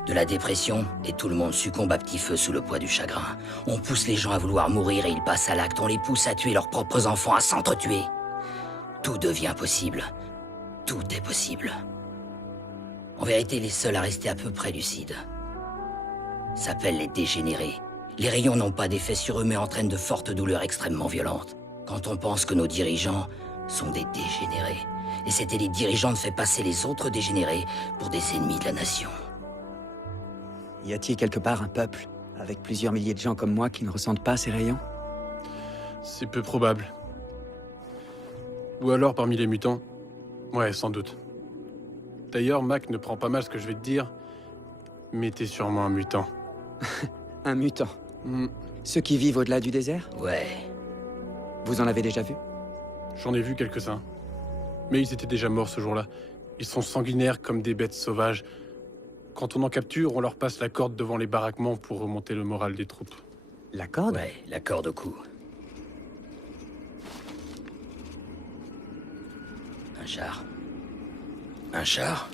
De la dépression, et tout le monde succombe à petit feu sous le poids du chagrin. On pousse les gens à vouloir mourir et ils passent à l'acte. On les pousse à tuer leurs propres enfants, à s'entretuer. Tout devient possible. Tout est possible. En vérité, les seuls à rester à peu près lucides s'appellent les dégénérés. Les rayons n'ont pas d'effet sur eux, mais entraînent de fortes douleurs extrêmement violentes. Quand on pense que nos dirigeants sont des dégénérés, et c'était les dirigeants de fait passer les autres dégénérés pour des ennemis de la nation. Y a-t-il quelque part un peuple, avec plusieurs milliers de gens comme moi qui ne ressentent pas ces rayons? C'est peu probable. Ou alors parmi les mutants. Ouais, sans doute. D'ailleurs, Mac ne prend pas mal ce que je vais te dire, mais t'es sûrement un mutant. Un mutant? Ceux qui vivent au-delà du désert? Ouais. Vous en avez déjà vu? J'en ai vu quelques-uns. Mais ils étaient déjà morts ce jour-là. Ils sont sanguinaires comme des bêtes sauvages. Quand on en capture, on leur passe la corde devant les baraquements pour remonter le moral des troupes. La corde? Ouais, la corde au cou. Un char. Un char?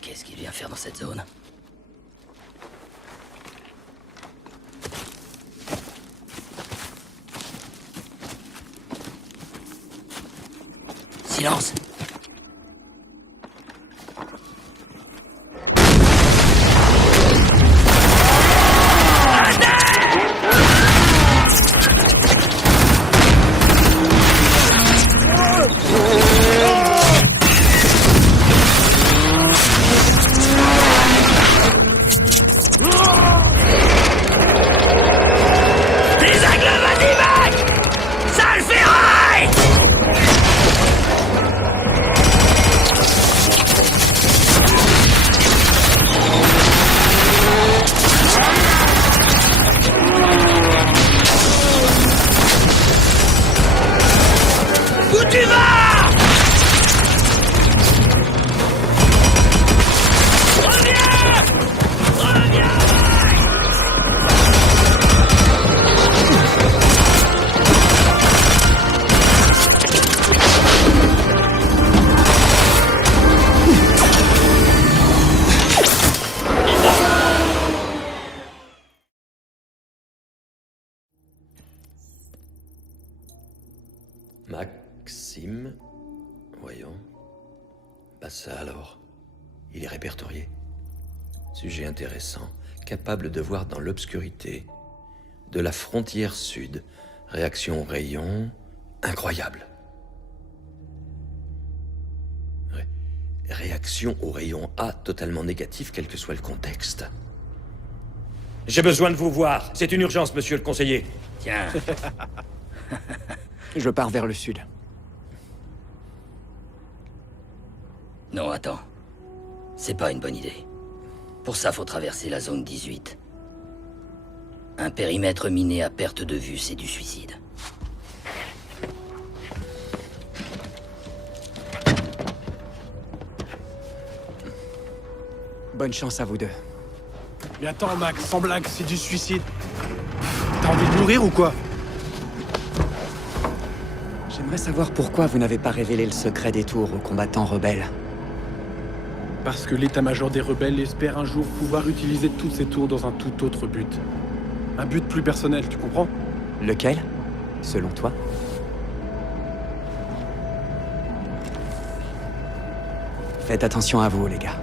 Qu'est-ce qu'il vient faire dans cette zone? Silence! Maxime. Voyons. Bah ça alors. Il est répertorié. Sujet intéressant. capable de voir dans l'obscurité de la frontière sud. Réaction au rayon... incroyable. Réaction au rayon A totalement négatif, quel que soit le contexte. J'ai besoin de vous voir. C'est une urgence, monsieur le conseiller. Tiens. Je pars vers le sud. Non, attends. C'est pas une bonne idée. Pour ça, faut traverser la zone 18. Un périmètre miné à perte de vue, c'est du suicide. Bonne chance à vous deux. Mais attends, Max, sans blague, c'est du suicide. T'as envie de mourir ou quoi? J'aimerais savoir pourquoi vous n'avez pas révélé le secret des tours aux combattants rebelles. Parce que l'état-major des rebelles espère un jour pouvoir utiliser toutes ces tours dans un tout autre but. Un but plus personnel, tu comprends? Lequel, selon toi? Faites attention à vous, les gars.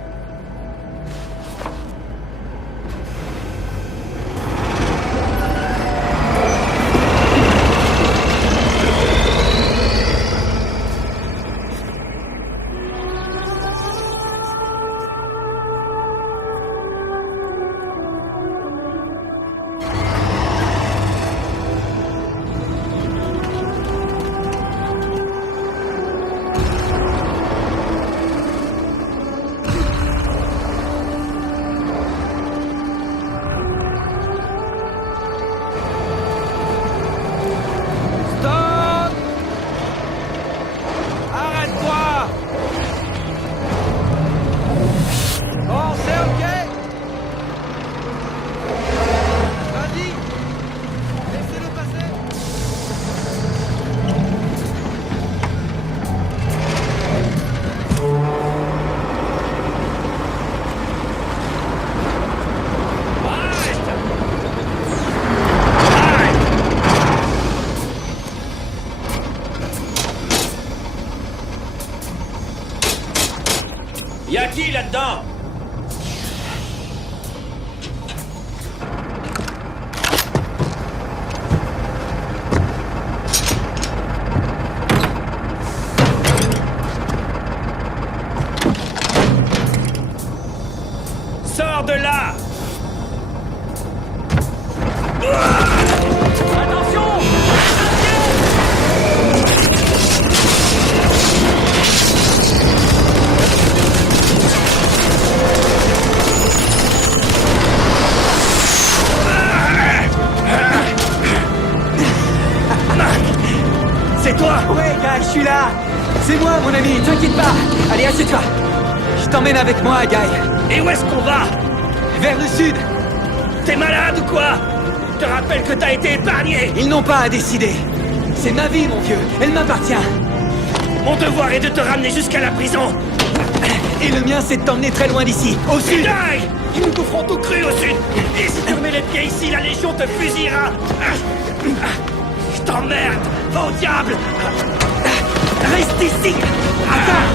Y'a qui là-dedans? Sors de là! C'est toi? Ouais, Guy, je suis là. C'est moi, mon ami, t'inquiète pas. Allez, assieds-toi. Je t'emmène avec moi, Guy. Et où est-ce qu'on va? Vers le sud. T'es malade ou quoi? Je te rappelle que t'as été épargné. Ils n'ont pas à décider. C'est ma vie, mon vieux. Elle m'appartient. Mon devoir est de te ramener jusqu'à la prison. Et le mien, c'est de t'emmener très loin d'ici, au sud. Guy! Ils nous boufferont tout cru au sud. Et si tu remets les pieds ici, la Légion te fusillera. Je t'emmerde. Va au diable. Reste ici. Attends.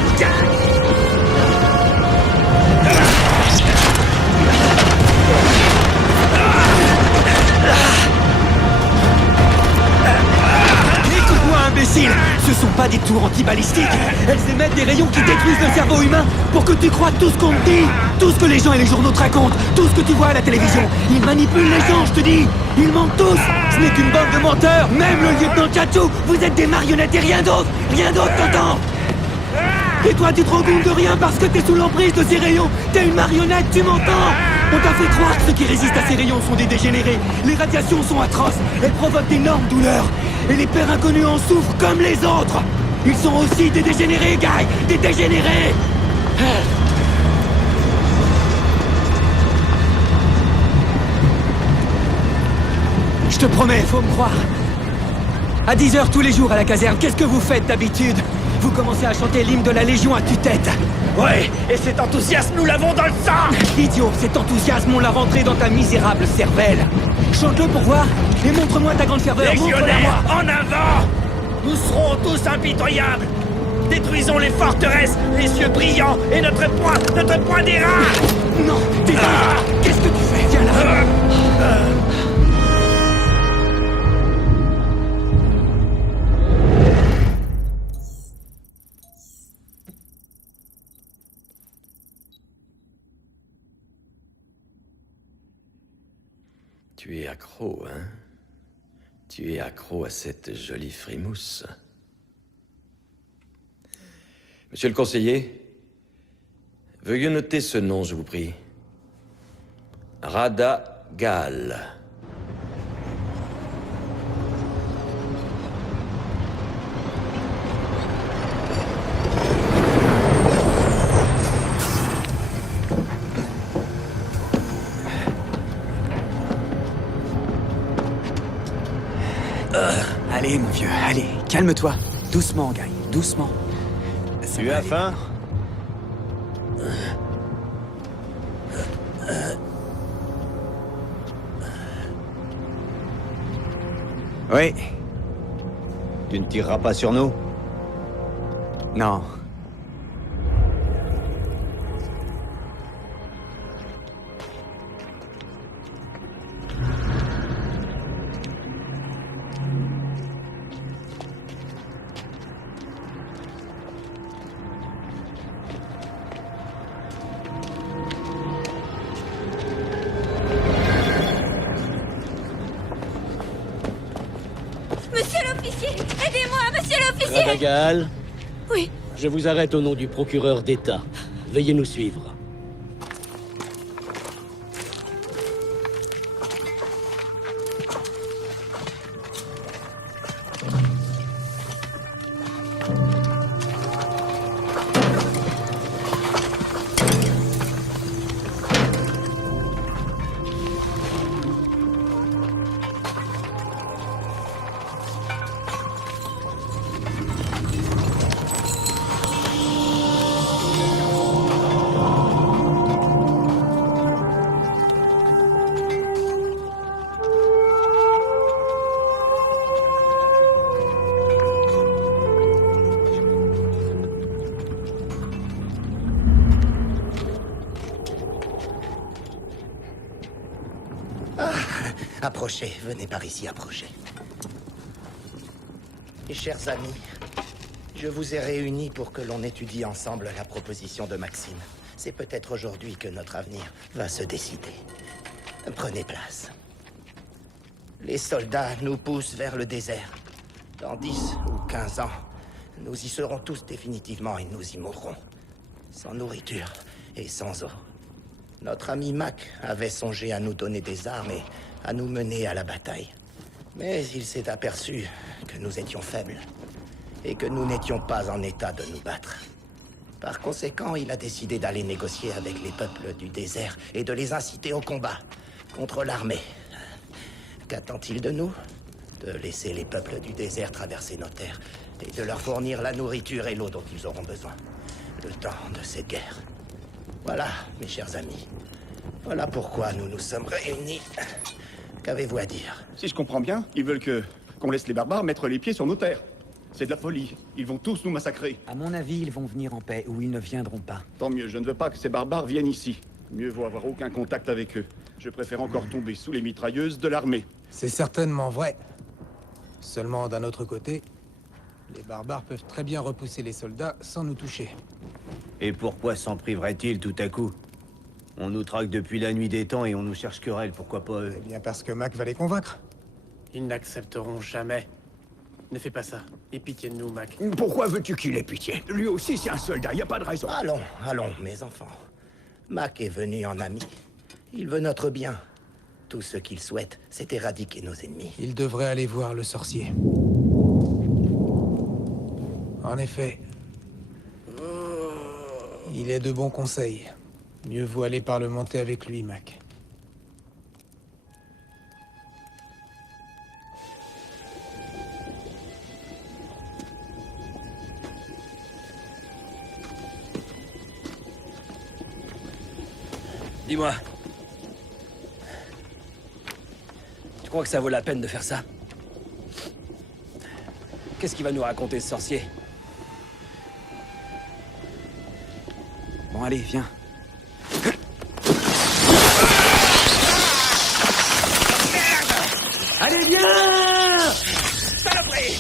Écoute-moi, imbécile. Ce sont pas des tours antibalistiques. Elles émettent des rayons qui détruisent le cerveau humain pour que tu crois tout ce qu'on te dit. Tout ce que les gens et les journaux te racontent. Tout ce que tu vois à la télévision. Ils manipulent les gens, je te dis. Ils mentent tous. Ce n'est qu'une bande de menteurs. Même le lieutenant Tchatchou. Vous êtes des marionnettes et rien d'autre. Rien d'autre, t'entends? Et toi, tu te rends compte de rien parce que t'es sous l'emprise de ces rayons. T'es une marionnette, tu m'entends? On t'a fait croire que ceux qui résistent à ces rayons sont des dégénérés. Les radiations sont atroces. Elles provoquent d'énormes douleurs. Et les pères inconnus en souffrent comme les autres. Ils sont aussi des dégénérés, Guy. Des dégénérés. Je te promets, faut me croire. À 10h tous les jours à la caserne, qu'est-ce que vous faites d'habitude? Vous commencez à chanter l'hymne de la Légion à tue-tête. Ouais, et cet enthousiasme, nous l'avons dans le sang. Idiot, cet enthousiasme, on l'a rentré dans ta misérable cervelle. Chante-le pour voir, et montre-moi ta grande ferveur. Légionnaires, en avant! Nous serons tous impitoyables. Détruisons les forteresses, les yeux brillants, et notre poing d'airain. Non, t'es dingue! Qu'est-ce que tu fais? Viens là! Tu es accro, hein? Tu es accro à cette jolie frimousse. Monsieur le conseiller, veuillez noter ce nom, je vous prie. Rada Gal. Allez, mon vieux, allez, calme-toi. Doucement, Guy, doucement. Tu as faim? Oui. Tu ne tireras pas sur nous? Non. Monsieur l'officier! Aidez-moi, monsieur l'officier! Radagal, Oui. je vous arrête au nom du procureur d'État. Veuillez nous suivre. Approchez, venez par ici, approchez. Et chers amis, je vous ai réunis pour que l'on étudie ensemble la proposition de Maxime. C'est peut-être aujourd'hui que notre avenir va se décider. Prenez place. Les soldats nous poussent vers le désert. Dans 10 ou 15 ans, nous y serons tous définitivement et nous y mourrons. Sans nourriture et sans eau. Notre ami Mac avait songé à nous donner des armes et à nous mener à la bataille. Mais il s'est aperçu que nous étions faibles et que nous n'étions pas en état de nous battre. Par conséquent, il a décidé d'aller négocier avec les peuples du désert et de les inciter au combat contre l'armée. Qu'attend-il de nous? De laisser les peuples du désert traverser nos terres et de leur fournir la nourriture et l'eau dont ils auront besoin. Le temps de cette guerre. Voilà, mes chers amis. Voilà pourquoi nous nous sommes réunis. Qu'avez-vous à dire? Si je comprends bien, ils veulent qu'on laisse les barbares mettre les pieds sur nos terres. C'est de la folie. Ils vont tous nous massacrer. À mon avis, ils vont venir en paix ou ils ne viendront pas. Tant mieux, je ne veux pas que ces barbares viennent ici. Mieux vaut avoir aucun contact avec eux. Je préfère encore tomber sous les mitrailleuses de l'armée. C'est certainement vrai. Seulement, d'un autre côté, les barbares peuvent très bien repousser les soldats sans nous toucher. Et pourquoi s'en priverait-il tout à coup? On nous traque depuis la nuit des temps et on nous cherche querelle, pourquoi pas eux? Eh bien parce que Mac va les convaincre. Ils n'accepteront jamais. Ne fais pas ça. Aie pitié de nous, Mac. Pourquoi veux-tu qu'il ait pitié? Lui aussi, c'est un soldat, y a pas de raison. Allons, allons, mes enfants. Mac est venu en ami. Il veut notre bien. Tout ce qu'il souhaite, c'est éradiquer nos ennemis. Il devrait aller voir le sorcier. En effet, il est de bons conseils. Mieux vaut aller parlementer avec lui, Mac. Dis-moi. Tu crois que ça vaut la peine de faire ça? Qu'est-ce qu'il va nous raconter, ce sorcier? Bon, allez, viens. Allez, viens! Saloperie!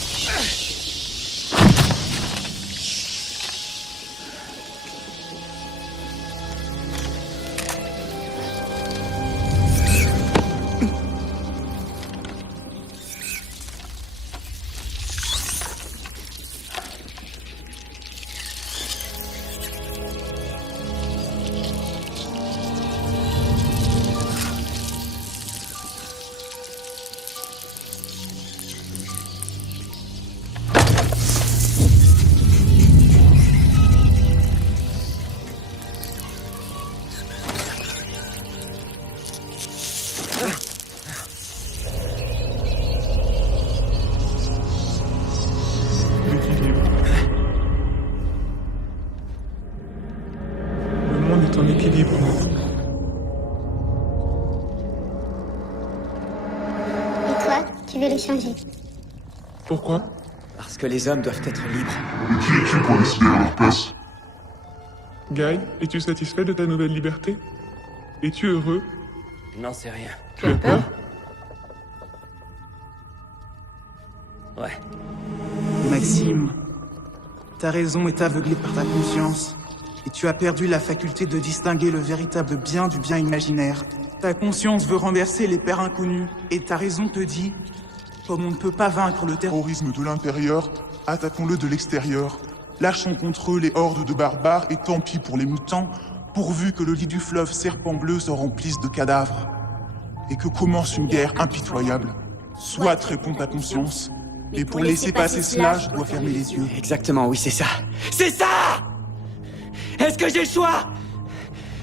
Le monde est en équilibre, maître. Et toi, tu veux le changer? Pourquoi? Parce que les hommes doivent être libres. Et qui es-tu pour décider à leur place? Guy, es-tu satisfait de ta nouvelle liberté? Es-tu heureux? N'en sais rien. Tu as peur? Ouais. Maxime, ta raison est aveuglée par ta conscience, et tu as perdu la faculté de distinguer le véritable bien du bien imaginaire. Ta conscience veut renverser les pères inconnus, et ta raison te dit, comme on ne peut pas vaincre le terrorisme de l'intérieur, attaquons-le de l'extérieur. Lâchons contre eux les hordes de barbares, et tant pis pour les mutants, pourvu que le lit du fleuve serpent bleu se remplisse de cadavres, et que commence une guerre impitoyable. Soit, répond ta conscience. Et pour laisser passer cela, je dois fermer les yeux. Exactement, oui, c'est ça. C'est ça! Est-ce que j'ai le choix?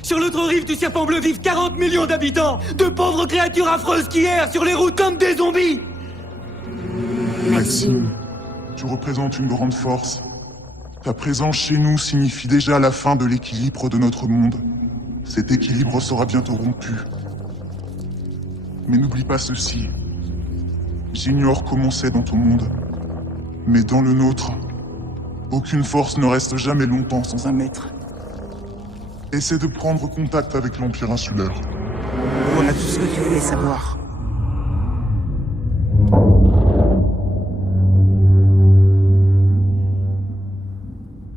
Sur l'autre rive du serpent bleu vivent 40 millions d'habitants, de pauvres créatures affreuses qui errent sur les routes comme des zombies. Maxime, tu représentes une grande force. Ta présence chez nous signifie déjà la fin de l'équilibre de notre monde. Cet équilibre sera bientôt rompu. Mais n'oublie pas ceci. J'ignore comment c'est dans ton monde. Mais dans le nôtre, aucune force ne reste jamais longtemps sans un maître. Essaie de prendre contact avec l'Empire insulaire. Voilà tout ce que tu voulais savoir.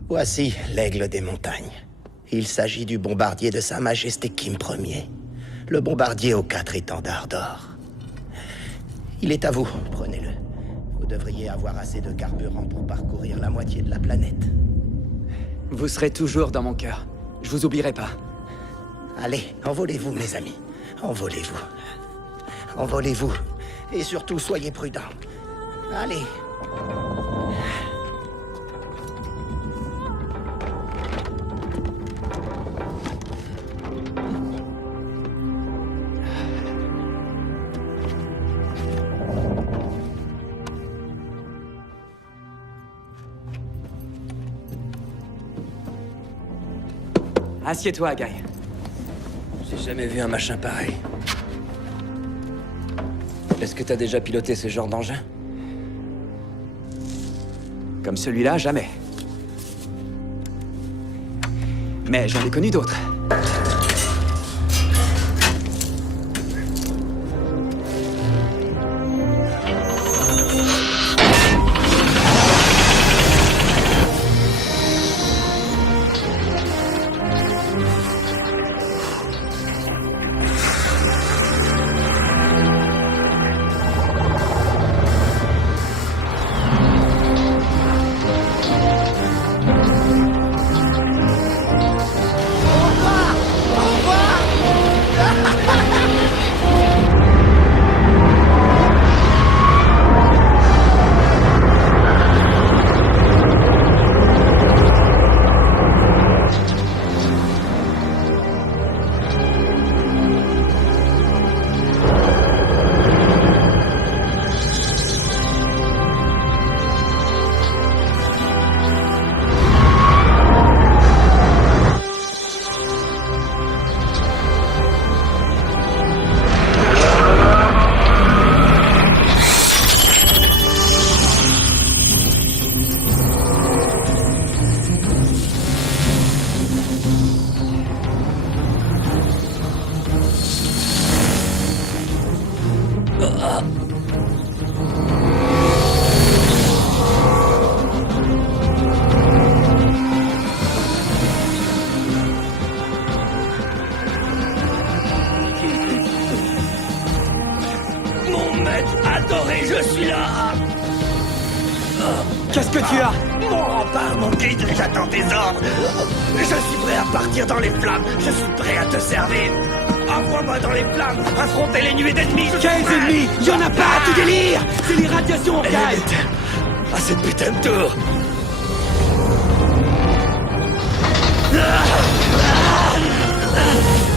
Voici l'aigle des montagnes. Il s'agit du bombardier de Sa Majesté Kim Ier. Le bombardier aux 4 étendards d'or. Il est à vous, prenez-le. Vous devriez avoir assez de carburant pour parcourir la moitié de la planète. Vous serez toujours dans mon cœur. Je vous oublierai pas. Allez, envolez-vous, mes amis. Envolez-vous. Envolez-vous. Et surtout, soyez prudents. Allez. Assieds-toi, Guy. J'ai jamais vu un machin pareil. Est-ce que t'as déjà piloté ce genre d'engin? Comme celui-là, jamais. Mais j'en ai connu d'autres. Corée, je suis là. Qu'est-ce que tu as? Mon rempart, mon guide, j'attends tes ordres. Je suis prêt à partir dans les flammes. Je suis prêt à te servir. Envoie-moi dans les flammes, affronter les nuées d'ennemis. Quels ennemis? Y'en a pas, tu délires! C'est l'irradiation, Kai! À cette putain de tour.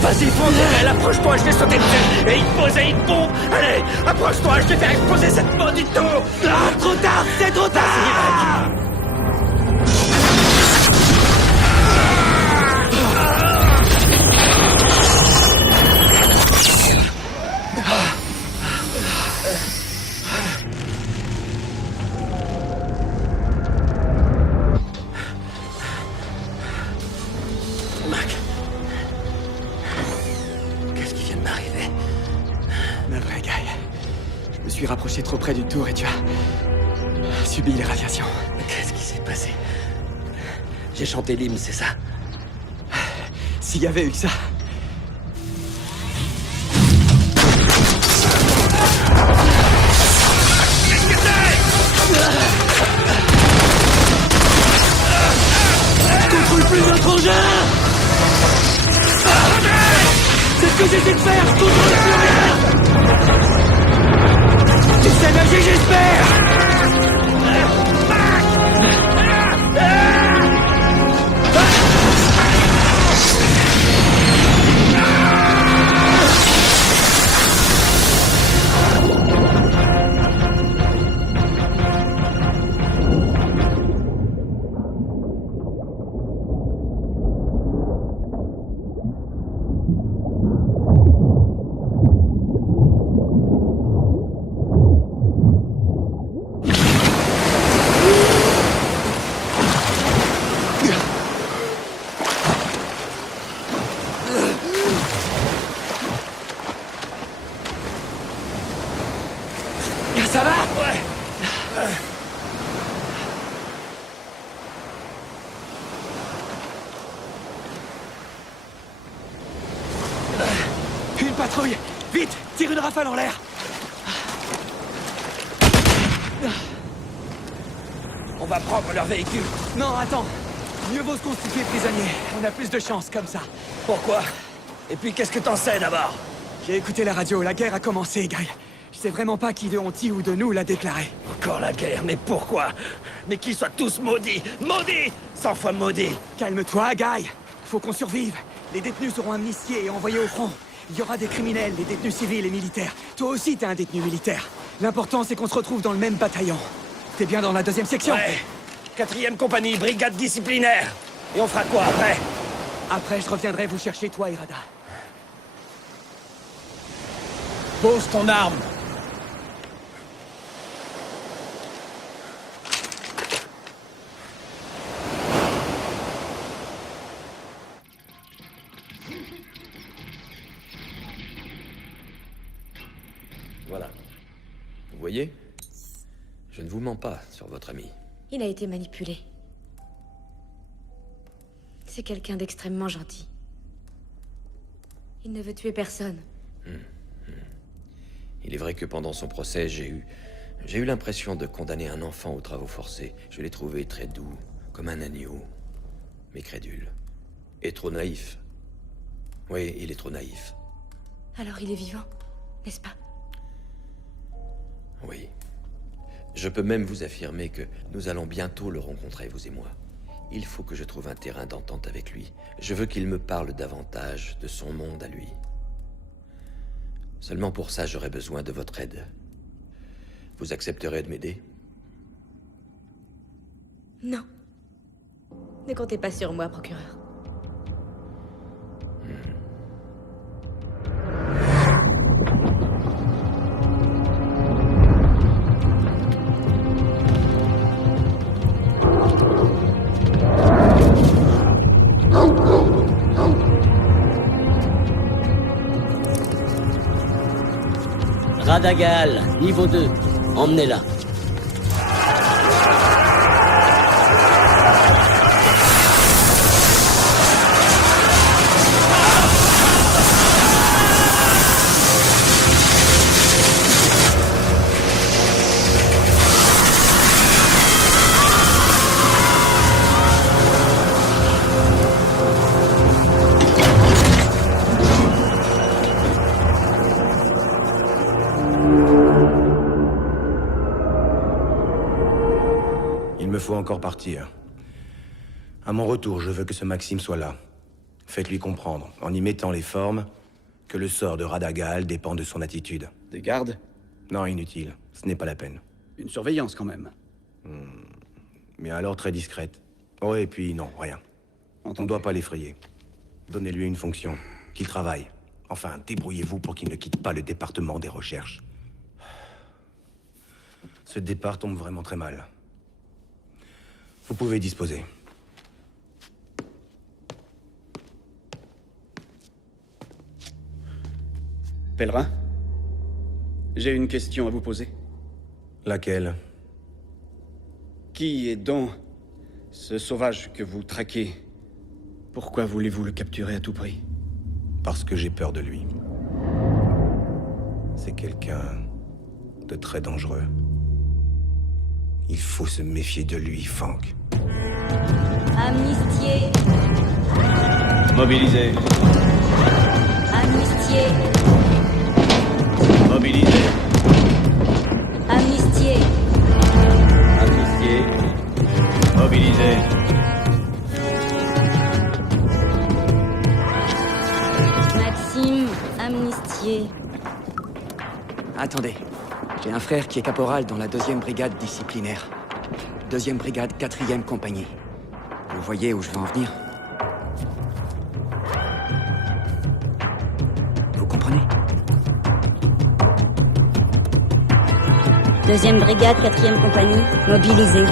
Vas-y, Fonderelle, approche-toi, je vais sauter dessus. Et il te pose et il te pompe. Allez, approche-toi, je vais faire exploser cette maudite tour. Trop tard, c'est trop tard! Je suis rapproché trop près du tour et tu as subi les radiations. Mais qu'est-ce qui s'est passé? J'ai chanté l'hymne, c'est ça? S'il y avait eu ça... Qu'est-ce que c'est? Je contrôle plus notre engin! C'est ce que j'essaie de faire! Je contrôle plus rien! Tu sais nager, j'espère! Ça va? Ouais. Une patrouille! Vite! Tire une rafale en l'air! On va prendre leur véhicule. Non, attends! Mieux vaut se constituer prisonnier. On a plus de chance comme ça. Pourquoi? Et puis qu'est-ce que t'en sais d'abord? J'ai écouté la radio. La guerre a commencé, Guy. Je sais vraiment pas qui de Honti ou de nous l'a déclaré. Encore la guerre, mais pourquoi? Mais qu'ils soient tous maudits! Maudits! 100 fois maudits! Calme-toi, Guy. Faut qu'on survive. Les détenus seront amnistiés et envoyés au front. Il y aura des criminels, des détenus civils et militaires. Toi aussi, t'es un détenu militaire. L'important, c'est qu'on se retrouve dans le même bataillon. T'es bien dans la 2e section? Ouais. 4e compagnie, brigade disciplinaire. Et on fera quoi après? Après, je reviendrai vous chercher, toi, Irada. Pose ton arme. Voilà. Vous voyez? Je ne vous mens pas sur votre ami. Il a été manipulé. C'est quelqu'un d'extrêmement gentil. Il ne veut tuer personne. Il est vrai que pendant son procès, j'ai eu l'impression de condamner un enfant aux travaux forcés. Je l'ai trouvé très doux, comme un agneau, mais crédule. Et trop naïf. Oui, il est trop naïf. Alors il est vivant, n'est-ce pas? Oui. Je peux même vous affirmer que nous allons bientôt le rencontrer, vous et moi. Il faut que je trouve un terrain d'entente avec lui. Je veux qu'il me parle davantage de son monde à lui. Seulement pour ça, j'aurai besoin de votre aide. Vous accepterez de m'aider? Non. Ne comptez pas sur moi, procureur. Radagal, niveau 2. Emmenez-la. me faut encore partir. À mon retour, je veux que ce Maxime soit là. Faites-lui comprendre, en y mettant les formes, que le sort de Radagal dépend de son attitude. Des gardes? Non, inutile. Ce n'est pas la peine. Une surveillance, quand même. Mais alors très discrète. Oh, et puis non, rien. On ne doit pas l'effrayer. Donnez-lui une fonction. Qu'il travaille. Enfin, débrouillez-vous pour qu'il ne quitte pas le département des recherches. Ce départ tombe vraiment très mal. Vous pouvez disposer. Pèlerin? J'ai une question à vous poser. Laquelle? Qui est donc ce sauvage que vous traquez? Pourquoi voulez-vous le capturer à tout prix? Parce que j'ai peur de lui. C'est quelqu'un de très dangereux. Il faut se méfier de lui, Fank. Amnistié. Mobilisé. Amnistié. Mobilisé. Amnistié. Amnistié. Mobilisé. Maxime, amnistié. Attendez. J'ai un frère qui est caporal dans la 2e brigade disciplinaire. 2e brigade, 4e compagnie. Vous voyez où je veux en venir? Vous comprenez? 2e brigade, 4e compagnie, mobilisée.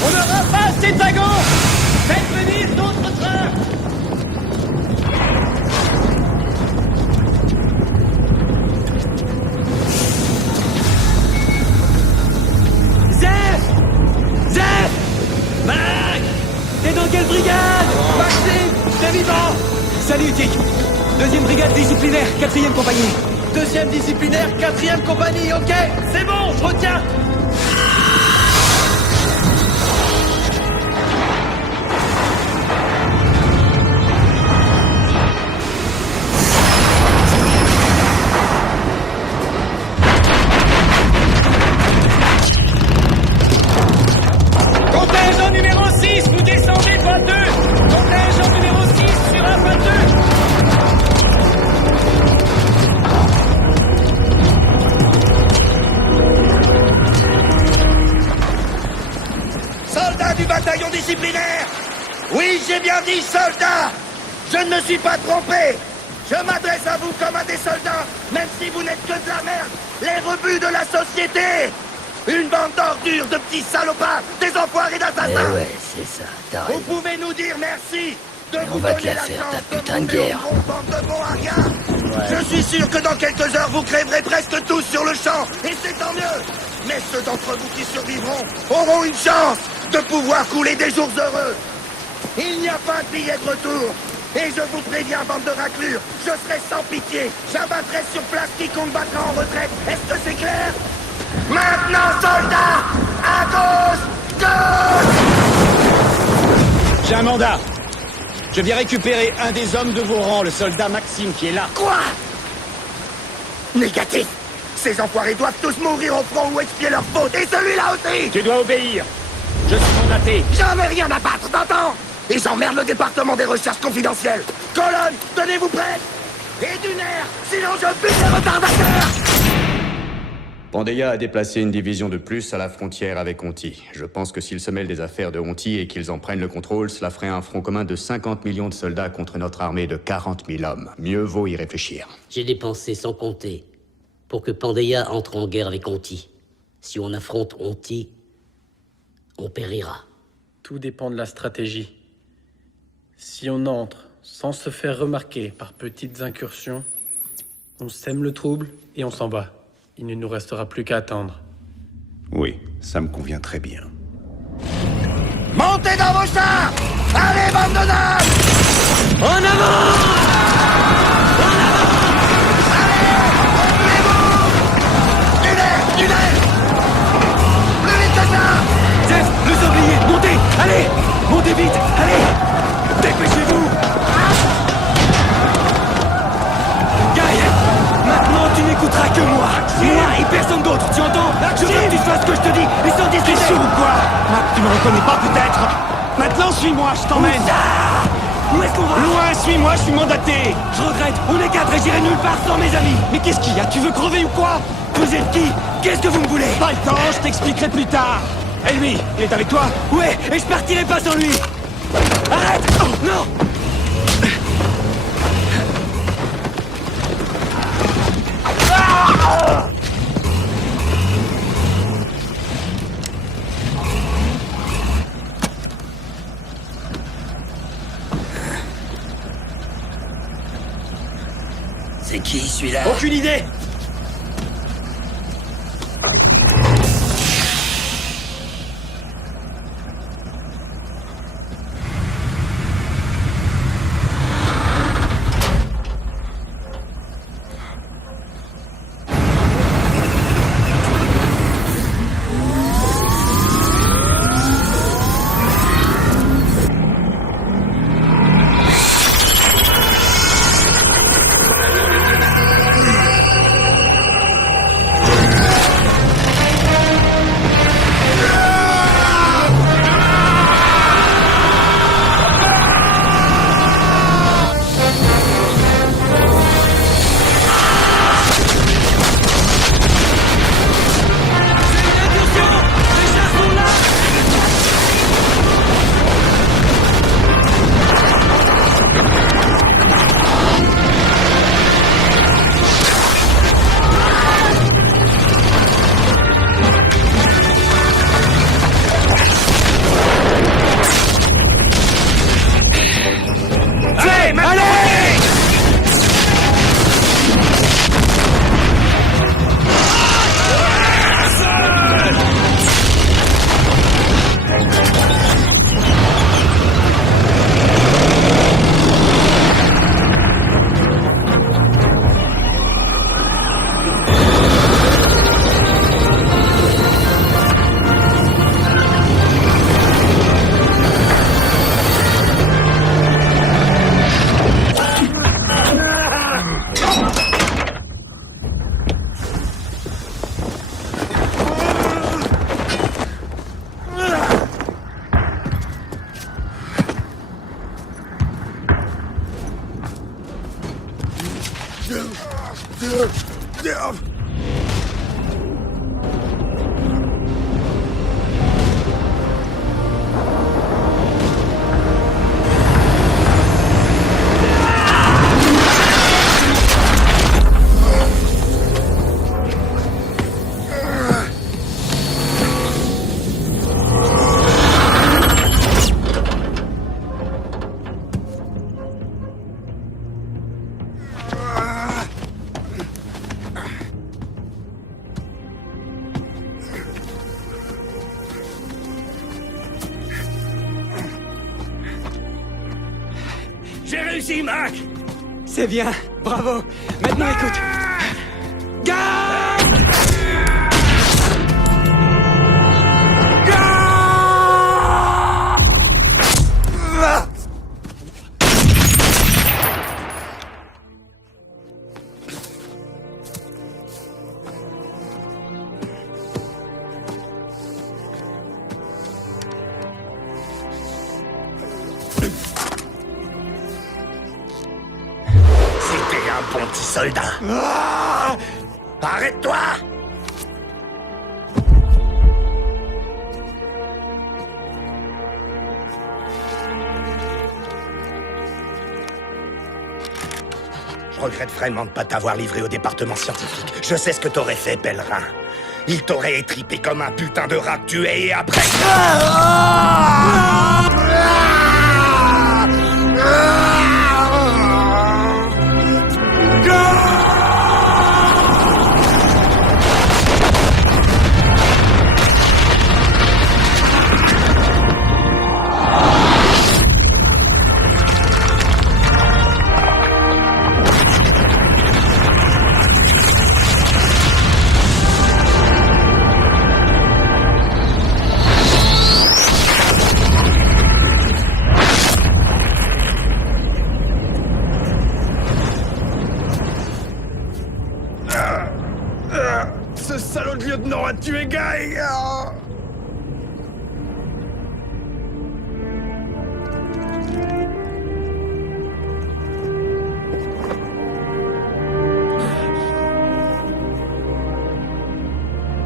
On n'aura pas ces wagons! Faites venir d'autres trains! Zef! Zef! Mac! T'es dans quelle brigade? Maxime! T'es vivant! Salut, Dick! 2e brigade disciplinaire, 4e compagnie. 2e disciplinaire, 4e compagnie, ok? C'est bon, je retiens! Contingent numéro 6, vous descendez de 22! Contingent numéro 6 sur un 22! Soldats du bataillon disciplinaire! Oui, j'ai bien dit soldats! Je ne me suis pas trompé! Je m'adresse à vous comme à des soldats, même si vous n'êtes que de la merde! Les rebuts de la société! Une bande d'ordures, de petits salopards, des enfoirés d'assassins! Ouais, c'est ça, t'as Vous raison. pouvez nous dire merci de vous on va te donner la faire, chance ta de putain de monter au guerre. front, bande de bons hagards. Je suis sûr que dans quelques heures, vous crèverez presque tous sur le champ, et c'est tant mieux. Mais ceux d'entre vous qui survivront auront une chance de pouvoir couler des jours heureux. Il n'y a pas de billet de retour. Et je vous préviens, bande de raclures, je serai sans pitié. J'abattrai sur place quiconque battra en retraite. Est-ce que c'est clair? Maintenant, soldats, à gauche, gauche! J'ai un mandat. Je viens récupérer un des hommes de vos rangs, le soldat Maxime qui est là. Quoi? Négatif. Ces enfoirés doivent tous mourir au front ou expier leur faute, et celui-là aussi! Tu dois obéir. Je suis mandaté. J'en ai rien à battre, t'entends? Et j'emmerde le département des recherches confidentielles. Colonne, tenez-vous prêts! Et du nerf, sinon je bute les retardataires! Pandeya a déplacé une division de plus à la frontière avec Honti. Je pense que s'ils se mêlent des affaires de Honti et qu'ils en prennent le contrôle, cela ferait un front commun de 50 millions de soldats contre notre armée de 40 000 hommes. Mieux vaut y réfléchir. J'ai dépensé sans compter pour que Pandeya entre en guerre avec Honti. Si on affronte Honti, on périra. Tout dépend de la stratégie. Si on entre sans se faire remarquer par petites incursions, on sème le trouble et on s'en va. Il ne nous restera plus qu'à attendre. Oui, ça me convient très bien. Montez dans vos chars! Allez, bande de nazes! En avant! En avant! Allez, repliez-vous! Du nerf! Du nerf! Plus Tu n'écouteras que moi. Moi et personne d'autre, tu entends? Je veux que tu fasses ce que je te dis, et sans discuter. T'es sourd ou quoi? Mac, tu me reconnais pas peut-être? Maintenant, suis-moi, je t'emmène. Où est-ce qu'on va? Loin, suis-moi, je suis mandaté. Je regrette, on est 4 et j'irai nulle part sans mes amis. Mais qu'est-ce qu'il y a? Tu veux crever ou quoi? Vous êtes qui? Qu'est-ce que vous me voulez? Pas le temps, je t'expliquerai plus tard. Et lui, il est avec toi? Ouais, et je partirai pas sans lui. Arrête! Oh, non! C'est qui celui-là? Aucune idée! J'ai réussi, Mac! C'est bien, bravo. Maintenant écoute. C'était un bon petit soldat. Arrête-toi! Je regrette vraiment de ne pas t'avoir livré au département scientifique. Je sais ce que t'aurais fait, pèlerin. Il t'aurait étripé comme un putain de rat que tu es et après... Ce salaud de lieutenant a tué Guy.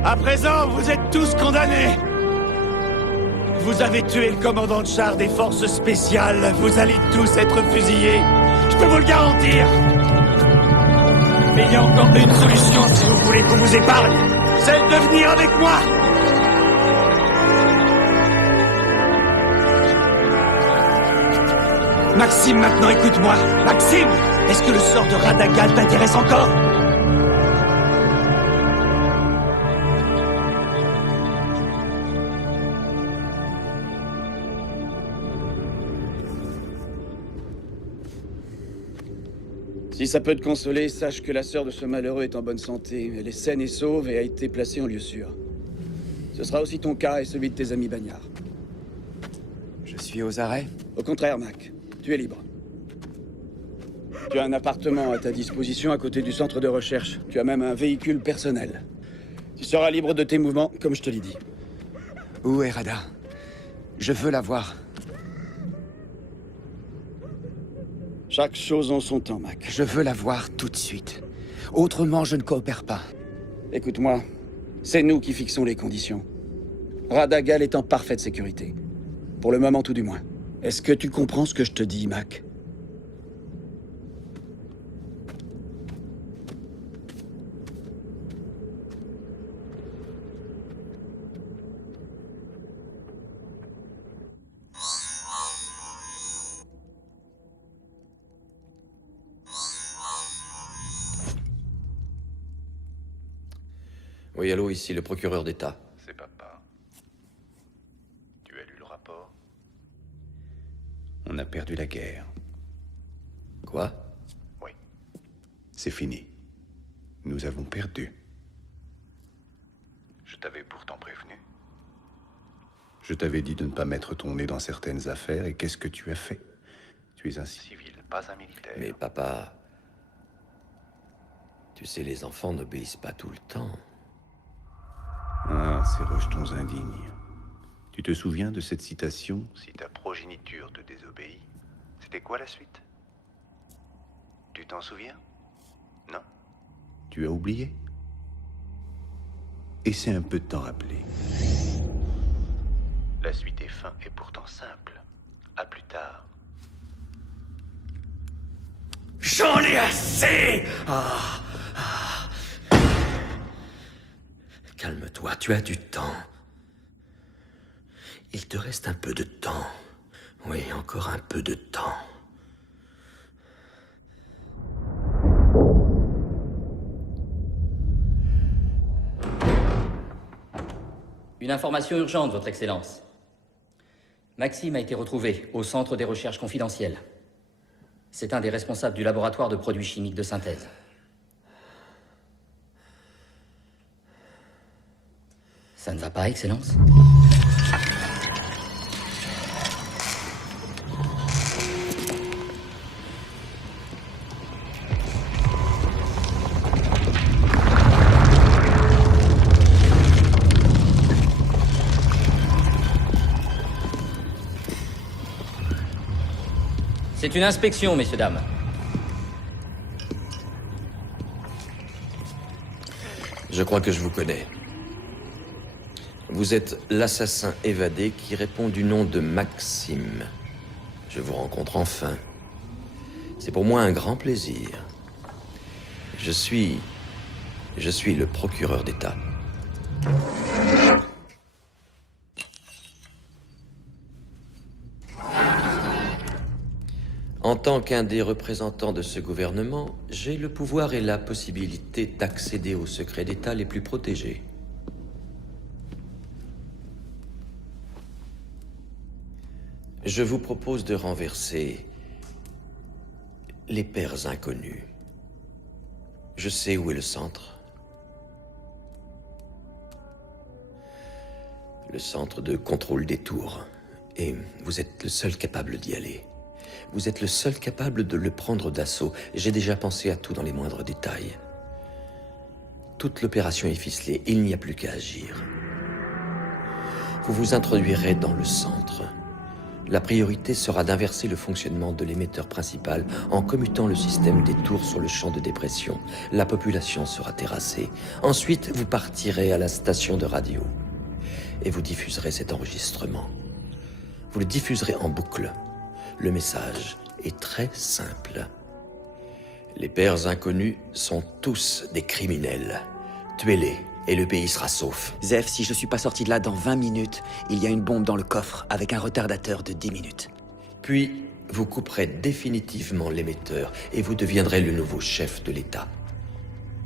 À présent, vous êtes tous condamnés. Vous avez tué le commandant de char des forces spéciales. Vous allez tous être fusillés. Je peux vous le garantir. Mais il y a encore une solution si vous voulez qu'on vous épargne. Celle de venir avec moi. Maxime, maintenant écoute-moi. Maxime, est-ce que le sort de Radagal t'intéresse encore? Si ça peut te consoler, sache que la sœur de ce malheureux est en bonne santé. Elle est saine et sauve et a été placée en lieu sûr. Ce sera aussi ton cas et celui de tes amis bagnards. Je suis aux arrêts? Au contraire, Mac. Tu es libre. Tu as un appartement à ta disposition à côté du centre de recherche. Tu as même un véhicule personnel. Tu seras libre de tes mouvements, comme je te l'ai dit. Où est Rada? Je veux la voir. Chaque chose en son temps, Mac. Je veux la voir tout de suite. Autrement, je ne coopère pas. Écoute-moi, c'est nous qui fixons les conditions. Radagal est en parfaite sécurité. Pour le moment, tout du moins. Est-ce que tu comprends ce que je te dis, Mac? Oui, allô, ici le procureur d'État. C'est papa. Tu as lu le rapport? On a perdu la guerre. Quoi? Oui. C'est fini. Nous avons perdu. Je t'avais pourtant prévenu. Je t'avais dit de ne pas mettre ton nez dans certaines affaires, et qu'est-ce que tu as fait? Tu es un civil, pas un militaire. Mais papa... Tu sais, les enfants n'obéissent pas tout le temps. Ah, ces rejetons indignes. Tu te souviens de cette citation? Si ta progéniture te désobéit, c'était quoi la suite? Tu t'en souviens? Non? Tu as oublié? Essaie un peu de t'en rappeler. La suite est fin et pourtant simple. À plus tard. J'en ai assez! Calme-toi, tu as du temps. Il te reste un peu de temps. Oui, encore un peu de temps. Une information urgente, Votre Excellence. Maxime a été retrouvé au Centre des Recherches Confidentielles. C'est un des responsables du laboratoire de produits chimiques de synthèse. Ça ne va pas, Excellence? C'est une inspection, messieurs, dames. Je crois que je vous connais. Vous êtes l'assassin évadé qui répond du nom de Maxime. Je vous rencontre enfin. C'est pour moi un grand plaisir. Je suis le procureur d'État. En tant qu'un des représentants de ce gouvernement, j'ai le pouvoir et la possibilité d'accéder aux secrets d'État les plus protégés. Je vous propose de renverser les pères inconnus. Je sais où est le centre. Le centre de contrôle des tours. Et vous êtes le seul capable d'y aller. Vous êtes le seul capable de le prendre d'assaut. J'ai déjà pensé à tout dans les moindres détails. Toute l'opération est ficelée, il n'y a plus qu'à agir. Vous vous introduirez dans le centre. La priorité sera d'inverser le fonctionnement de l'émetteur principal en commutant le système des tours sur le champ de dépression. La population sera terrassée. Ensuite, vous partirez à la station de radio et vous diffuserez cet enregistrement. Vous le diffuserez en boucle. Le message est très simple. Les pères inconnus sont tous des criminels. Tuez-les et le pays sera sauf. Zef, si je suis pas sorti de là dans 20 minutes, il y a une bombe dans le coffre avec un retardateur de 10 minutes. Puis, vous couperez définitivement l'émetteur et vous deviendrez le nouveau chef de l'État.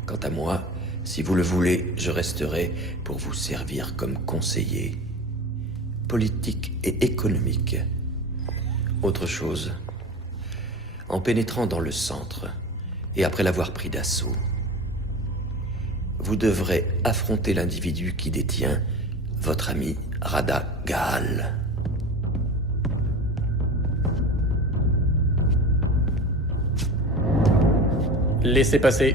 Quant à moi, si vous le voulez, je resterai pour vous servir comme conseiller politique et économique. Autre chose, en pénétrant dans le centre et après l'avoir pris d'assaut, vous devrez affronter l'individu qui détient votre ami Rada Gaal. Laissez passer.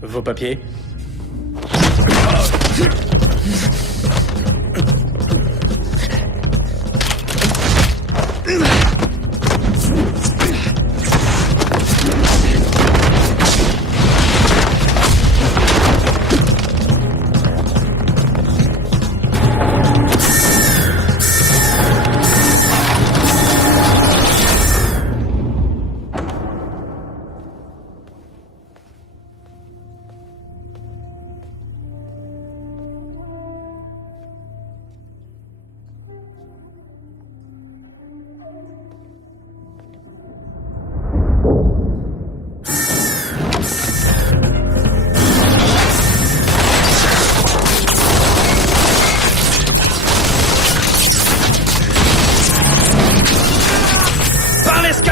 Vos papiers.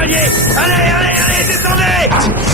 Allez, descendez!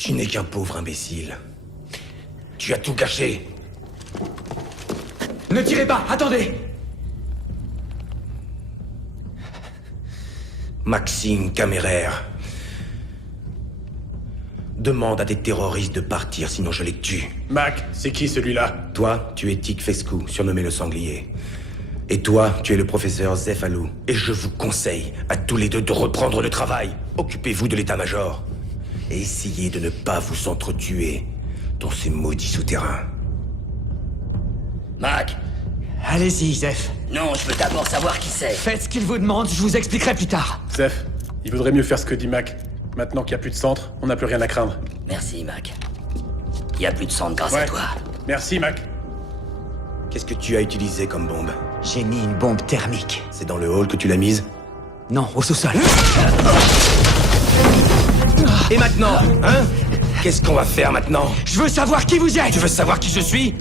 Tu n'es qu'un pauvre imbécile. Tu as tout gâché. Ne tirez pas, attendez! Maxime Caméraire. Demande à des terroristes de partir, sinon je les tue. Mac, c'est qui celui-là? Toi, tu es Tic Fescu, surnommé le sanglier. Et toi, tu es le professeur Zephalou. Et je vous conseille à tous les deux de reprendre le travail. Occupez-vous de l'état-major. Et essayez de ne pas vous entretuer dans ces maudits souterrains. Mac! Allez-y, Zeph. Non, je veux d'abord savoir qui c'est. Faites ce qu'il vous demande, je vous expliquerai plus tard. Zeph, il vaudrait mieux faire ce que dit Mac. Maintenant qu'il n'y a plus de centre, on n'a plus rien à craindre. Merci, Mac. Il n'y a plus de centre grâce Ouais. à toi. Merci, Mac. Qu'est-ce que tu as utilisé comme bombe? J'ai mis une bombe thermique. C'est dans le hall que tu l'as mise? Non, au sous-sol. Et maintenant, hein? Qu'est-ce qu'on va faire maintenant? Je veux savoir qui vous êtes! Tu veux savoir qui je suis?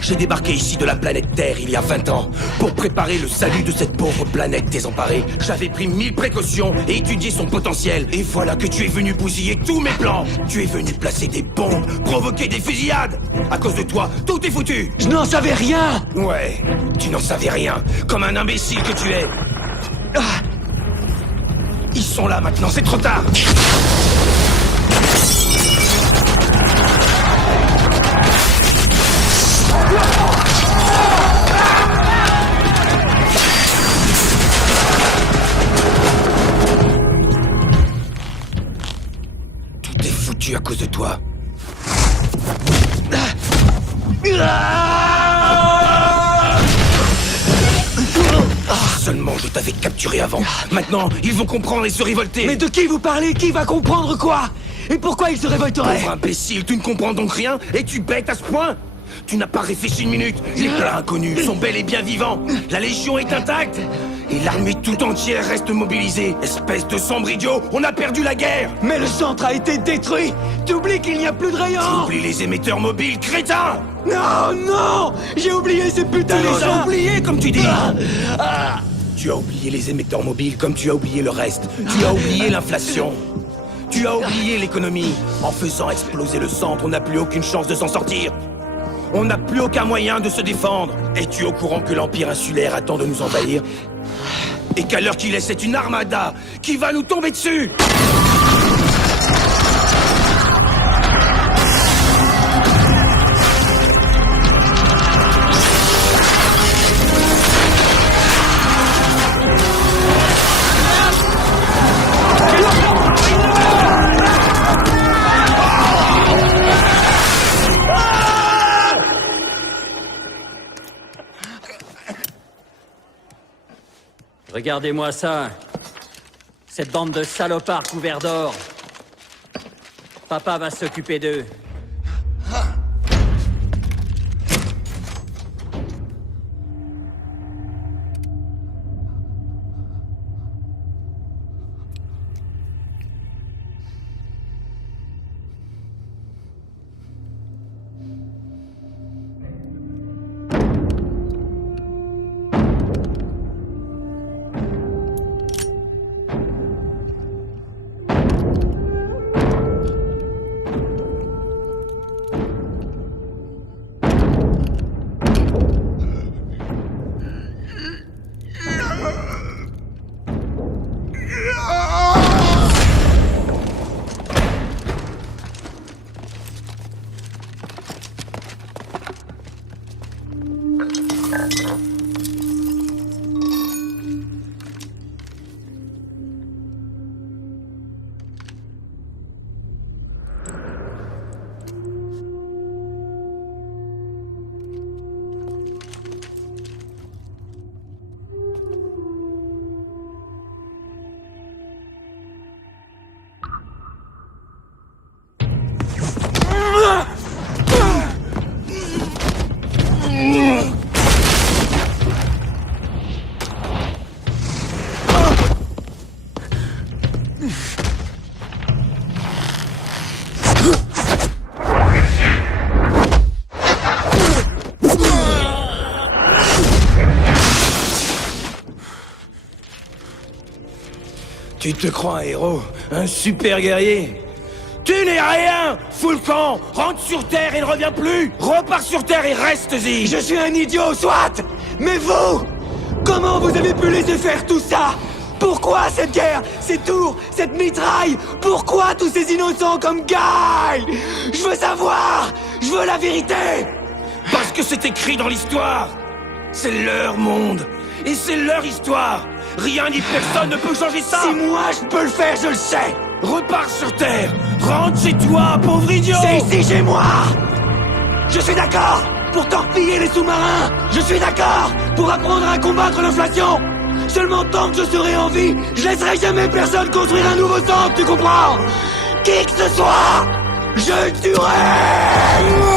J'ai débarqué ici de la planète Terre il y a 20 ans pour préparer le salut de cette pauvre planète désemparée. J'avais pris 1000 précautions et étudié son potentiel. Et voilà que tu es venu bousiller tous mes plans. Tu es venu placer des bombes, provoquer des fusillades. À cause de toi, tout est foutu. Je n'en savais rien! Ouais, tu n'en savais rien, comme un imbécile que tu es. Ah. Ils sont là maintenant, c'est trop tard. Tout est foutu à cause de toi. Seulement je t'avais capturé avant. Maintenant, ils vont comprendre et se révolter. Mais de qui vous parlez? Qui va comprendre quoi? Et pourquoi ils se révolteraient? Pauvre imbécile, tu ne comprends donc rien? Et tu bêtes à ce point? Tu n'as pas réfléchi une minute. Les plats inconnus sont bel et bien vivants. La Légion est intacte. Et l'armée tout entière reste mobilisée. Espèce de sombre idiot, on a perdu la guerre. Mais le centre a été détruit. T'oublies qu'il n'y a plus de rayons. Oublie les émetteurs mobiles, crétin. Non, non. J'ai oublié ces putains Tu les d'engins. as oubliés, comme tu dis. Tu as oublié les émetteurs mobiles comme tu as oublié le reste. Tu as oublié l'inflation. Tu as oublié l'économie. En faisant exploser le centre, on n'a plus aucune chance de s'en sortir. On n'a plus aucun moyen de se défendre. Es-tu au courant que l'Empire insulaire attend de nous envahir? Et qu'à l'heure qu'il est, c'est une armada qui va nous tomber dessus! Regardez-moi ça. Cette bande de salopards couverts d'or. Papa va s'occuper d'eux. Tu te crois un héros, un super guerrier? Tu n'es rien! Fous le camp! Rentre sur Terre et ne reviens plus! Repars sur Terre et reste-y! Je suis un idiot, soit! Mais vous! Comment vous avez pu laisser faire tout ça? Pourquoi cette guerre? Ces tours? Cette mitraille? Pourquoi tous ces innocents comme Guy? Je veux savoir! Je veux la vérité! Parce que c'est écrit dans l'histoire! C'est leur monde! Et c'est leur histoire! Rien ni personne ne peut changer ça! Si moi je peux le faire, je le sais! Repars sur Terre! Rentre chez toi, pauvre idiot! C'est ici chez moi! Je suis d'accord pour torpiller les sous-marins! Je suis d'accord pour apprendre à combattre l'inflation! Seulement tant que je serai en vie, je laisserai jamais personne construire un nouveau centre, tu comprends? Qui que ce soit, je le tuerai!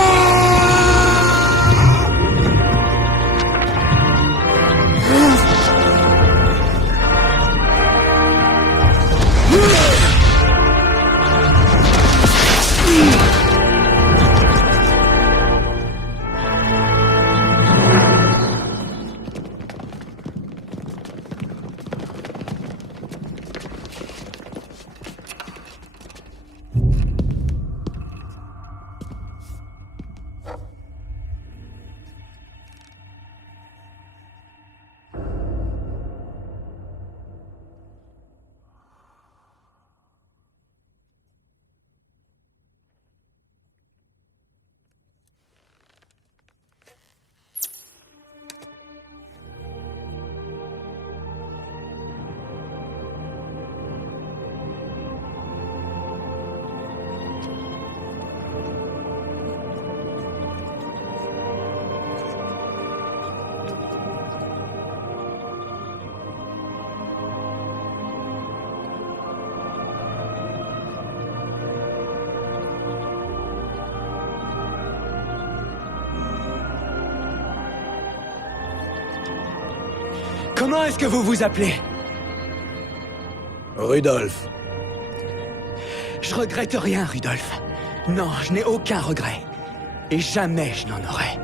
Comment est-ce que vous vous appelez? Rudolph. Je regrette rien, Rudolph. Non, je n'ai aucun regret. Et jamais je n'en aurai.